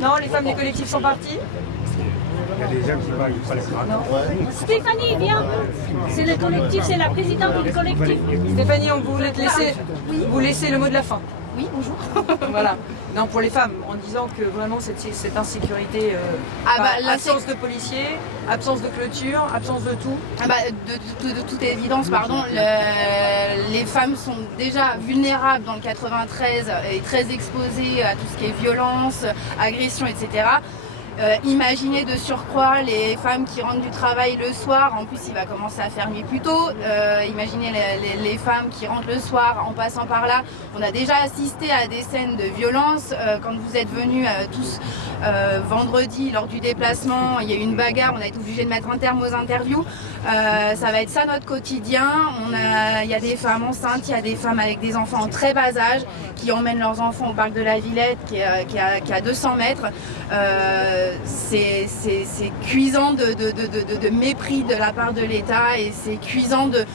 Non, les femmes du collectif sont parties? Il y a des gens qui parlent pas les femmes. Stéphanie, viens. C'est le collectif, c'est la présidente du collectif. Stéphanie, on voulait te laisser le mot de la fin. Oui, bonjour. Voilà. Non, pour les femmes, en disant que vraiment cette insécurité, absence de policiers, absence de clôture, absence de tout. De toute évidence, pardon, les femmes sont déjà vulnérables dans le 93 et très exposées à tout ce qui est violence, agression, etc. Imaginez de surcroît les femmes qui rentrent du travail le soir, en plus il va commencer à faire nuit plus tôt, imaginez les femmes qui rentrent le soir en passant par là. On a déjà assisté à des scènes de violence quand vous êtes venus tous vendredi lors du déplacement, il y a eu une bagarre, on a été obligé de mettre un terme aux interviews. Ça va être ça notre quotidien. Il y a des femmes enceintes, il y a des femmes avec des enfants en très bas âge qui emmènent leurs enfants au parc de la Villette qui est à 200 mètres. C'est cuisant de mépris de la part de l'État et c'est cuisant de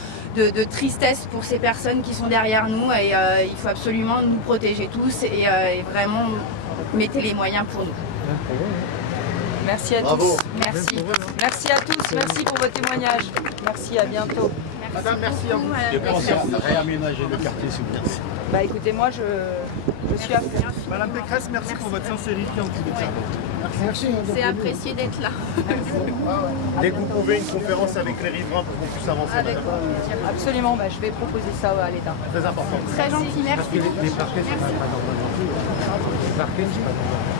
tristesse pour ces personnes qui sont derrière nous et il faut absolument nous protéger tous et vraiment mettez les moyens pour nous. Merci à tous. Merci. Merci à tous. Merci pour vos témoignages. Merci, à bientôt. Madame, merci à vous. Et pensez à réaménager le quartier, s'il vous plaît. Bah écoutez, moi je suis à fond. Madame Pécresse, merci pour votre sincérité en tous les cas. Merci. C'est apprécié d'être là. Dès que vous pouvez, une conférence avec les riverains pour qu'on puisse avancer. Avec plaisir. Absolument, je vais proposer ça à l'État. Très important. Très gentil, merci. Les parquets, c'est pas normalement. Les parquets, c'est pas normalement.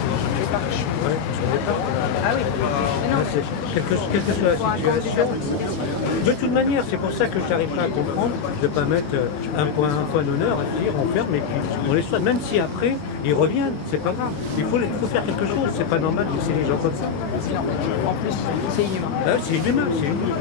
Ouais, sur les parcs. Ah oui. Mais non. Quelle que soit la situation. De toute manière, c'est pour ça que je n'arrive pas à comprendre de ne pas mettre un point d'honneur à dire on ferme et puis on les soigne. Même si après, ils reviennent, c'est pas grave. Il faut faire quelque chose, c'est pas normal de laisser les gens comme ça. En plus, c'est inhumain. C'est inhumain, c'est inhumain.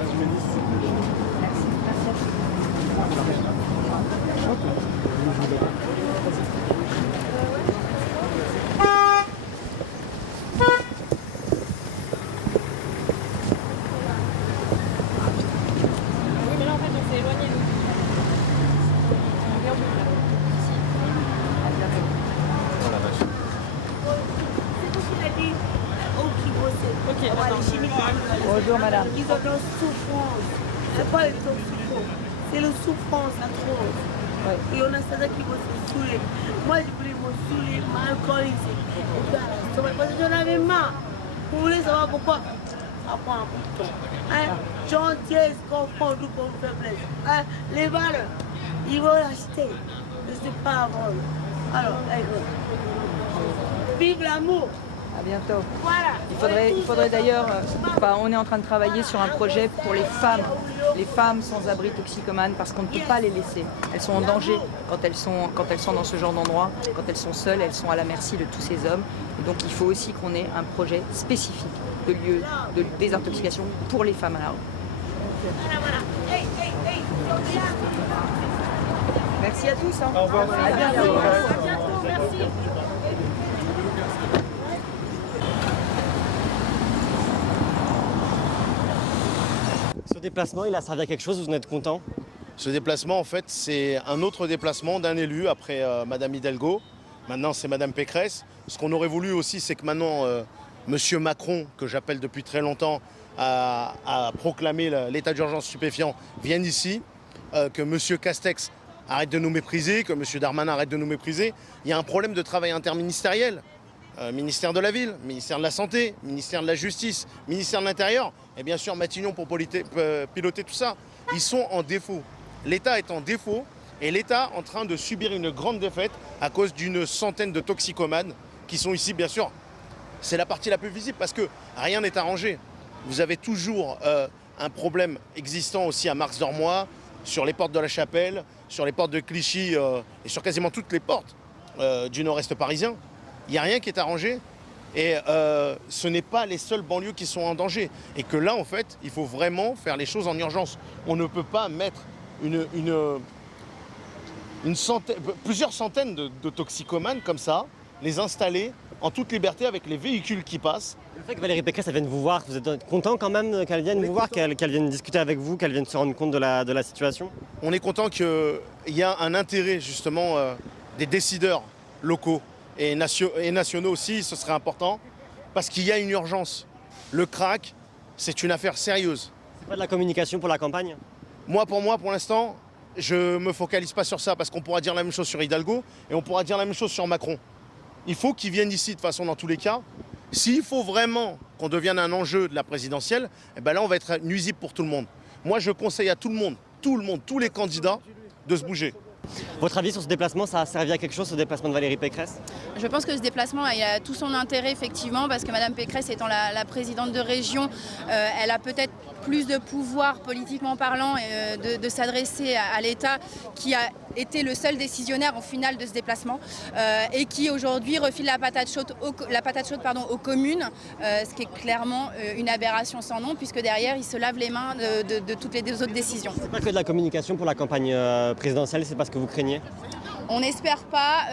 Bonjour madame. Ils ont leur souffrance. C'est pas les toxicos, c'est la souffrance atroce. Et on a certains qui vont se saouler. Moi, je voulais me saouler, m'alcooliser. Parce que j'en avais marre. Vous voulez savoir pourquoi? Ça prend un bout de temps. Gentillesse, comprendre tout comme faiblesse. Les valeurs, ils vont l'acheter. Je ne sais pas avant. Alors, vive l'amour. À bientôt. Voilà. Il faudrait d'ailleurs, on est en train de travailler sur un projet pour les femmes sans abri toxicomanes, parce qu'on ne peut pas les laisser. Elles sont en danger quand elles sont dans ce genre d'endroit, quand elles sont seules, elles sont à la merci de tous ces hommes. Et donc il faut aussi qu'on ait un projet spécifique de lieu de désintoxication pour les femmes à la rue. Merci à tous. Au revoir. À bientôt. Merci. Ce déplacement, il a servi à quelque chose, vous en êtes content? Ce déplacement, en fait, c'est un autre déplacement d'un élu après Madame Hidalgo. Maintenant, c'est Madame Pécresse. Ce qu'on aurait voulu aussi, c'est que maintenant, Monsieur Macron, que j'appelle depuis très longtemps, a proclamé l'état d'urgence stupéfiant, vienne ici, que Monsieur Castex arrête de nous mépriser, que Monsieur Darmanin arrête de nous mépriser. Il y a un problème de travail interministériel. Ministère de la Ville, ministère de la Santé, ministère de la Justice, ministère de l'Intérieur, et bien sûr Matignon pour piloter tout ça. Ils sont en défaut. L'État est en défaut et l'État en train de subir une grande défaite à cause d'une centaine de toxicomanes qui sont ici, bien sûr. C'est la partie la plus visible parce que rien n'est arrangé. Vous avez toujours un problème existant aussi à Marx-Dormois, sur les portes de la Chapelle, sur les portes de Clichy et sur quasiment toutes les portes du nord-est parisien. Il n'y a rien qui est arrangé et ce n'est pas les seules banlieues qui sont en danger. Et que là, en fait, il faut vraiment faire les choses en urgence. On ne peut pas mettre plusieurs centaines de toxicomanes comme ça, les installer en toute liberté avec les véhicules qui passent. Le fait que Valérie Pécresse vienne vous voir, vous êtes content quand même qu'elle vienne vous voir, qu'elle vienne discuter avec vous, qu'elle vienne se rendre compte de la situation? On est content qu'il y a un intérêt justement des décideurs locaux et nationaux aussi, ce serait important, parce qu'il y a une urgence. Le crack, c'est une affaire sérieuse. C'est pas de la communication pour la campagne? Pour l'instant, je ne me focalise pas sur ça, parce qu'on pourra dire la même chose sur Hidalgo, et on pourra dire la même chose sur Macron. Il faut qu'ils viennent ici, de toute façon, dans tous les cas. S'il faut vraiment qu'on devienne un enjeu de la présidentielle, eh ben là, on va être nuisible pour tout le monde. Moi, je conseille à tout le monde, tous les candidats, de se bouger. Votre avis sur ce déplacement, ça a servi à quelque chose, ce déplacement de Valérie Pécresse? Je pense que ce déplacement il a tout son intérêt effectivement parce que Mme Pécresse étant la présidente de région, elle a peut-être plus de pouvoir politiquement parlant de s'adresser à l'État qui a été le seul décisionnaire en finale de ce déplacement et qui aujourd'hui refile la patate chaude aux communes, ce qui est clairement une aberration sans nom puisque derrière il se lave les mains de toutes les autres décisions. C'est pas que de la communication pour la campagne présidentielle, c'est pas ce que vous craignez? On n'espère pas.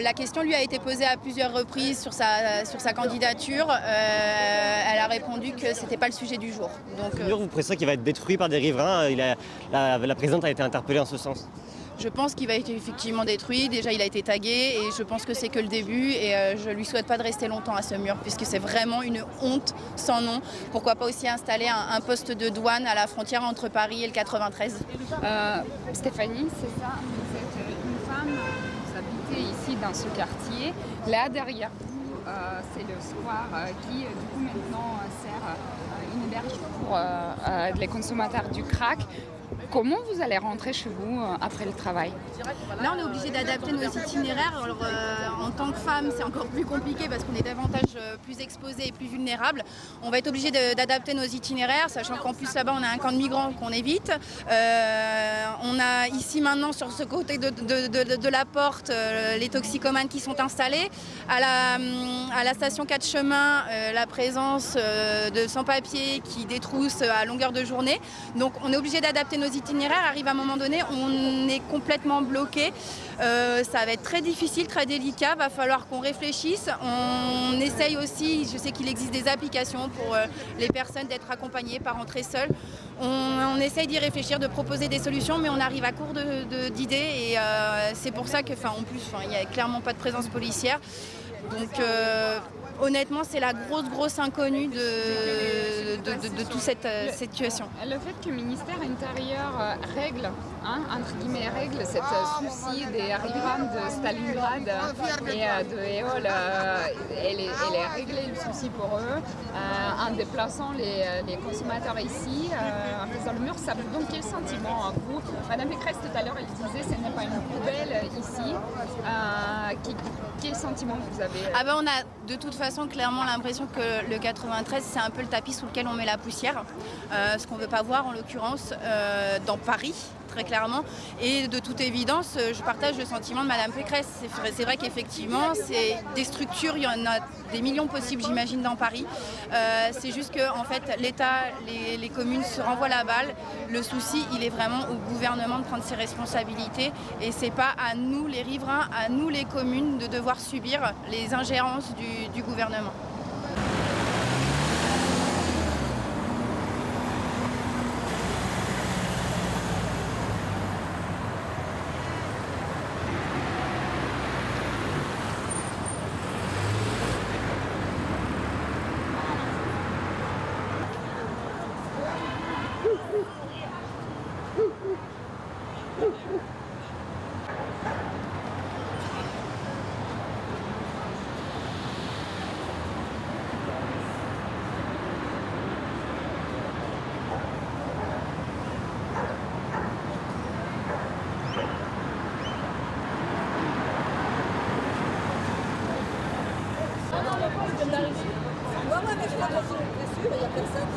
La question lui a été posée à plusieurs reprises sur sa candidature. Elle a répondu que c'était pas le sujet du jour. Donc, vous pensez qu'il va être détruit par des riverains? La présidente a été interpellée en ce sens. Je pense qu'il va être effectivement détruit. Déjà, il a été tagué et je pense que c'est que le début. Et je lui souhaite pas de rester longtemps à ce mur puisque c'est vraiment une honte sans nom. Pourquoi pas aussi installer un poste de douane à la frontière entre Paris et le 93. Stéphanie, c'est ça. Vous êtes une femme, vous habitez ici dans ce quartier. Là, derrière vous, c'est le square qui, du coup, maintenant sert une héberge pour les consommateurs du crack. Comment vous allez rentrer chez vous après le travail? Là, on est obligé d'adapter nos itinéraires. Alors, en tant que femme, c'est encore plus compliqué parce qu'on est davantage plus exposés et plus vulnérables. On va être obligé d'adapter nos itinéraires, sachant qu'en plus là-bas, on a un camp de migrants qu'on évite. On a ici maintenant, sur ce côté de la porte, les toxicomanes qui sont installés. À la station 4 chemins, la présence de sans-papiers qui détroussent à longueur de journée. Donc, on est obligé d'adapter nos itinéraires. Arrive à un moment donné, on est complètement bloqué. Ça va être très difficile, très délicat. Va falloir qu'on réfléchisse. On essaye aussi, je sais qu'il existe des applications pour les personnes d'être accompagnées, pas rentrer seules. On essaye d'y réfléchir, de proposer des solutions, mais on arrive à court d'idées. Et c'est pour ça que, en plus, il n'y a clairement pas de présence policière. Donc honnêtement, c'est la grosse inconnue de de toute cette situation. Le fait que le ministère intérieur règle, entre guillemets règle, cette souci des arrivants de Stalingrad et de Éole, elle est réglée le souci pour eux en déplaçant les consommateurs ici, en faisant le mur. Ça vous donne quel sentiment à vous? Madame Pécresse tout à l'heure elle disait ce n'est pas une poubelle ici. Quel sentiment vous avez? On a de toute façon clairement l'impression que le 93 c'est un peu le tapis sous lequel on met la poussière, ce qu'on ne veut pas voir en l'occurrence dans Paris. Très clairement, et de toute évidence, je partage le sentiment de Madame Pécresse. C'est vrai qu'effectivement, c'est des structures, il y en a des millions possibles, j'imagine, dans Paris. C'est juste que, en fait, l'État, les communes se renvoient la balle. Le souci, il est vraiment au gouvernement de prendre ses responsabilités, et c'est pas à nous, les riverains, à nous, les communes, de devoir subir les ingérences du gouvernement. Ouais, mais je crois que c'est sûr, il n'y a personne.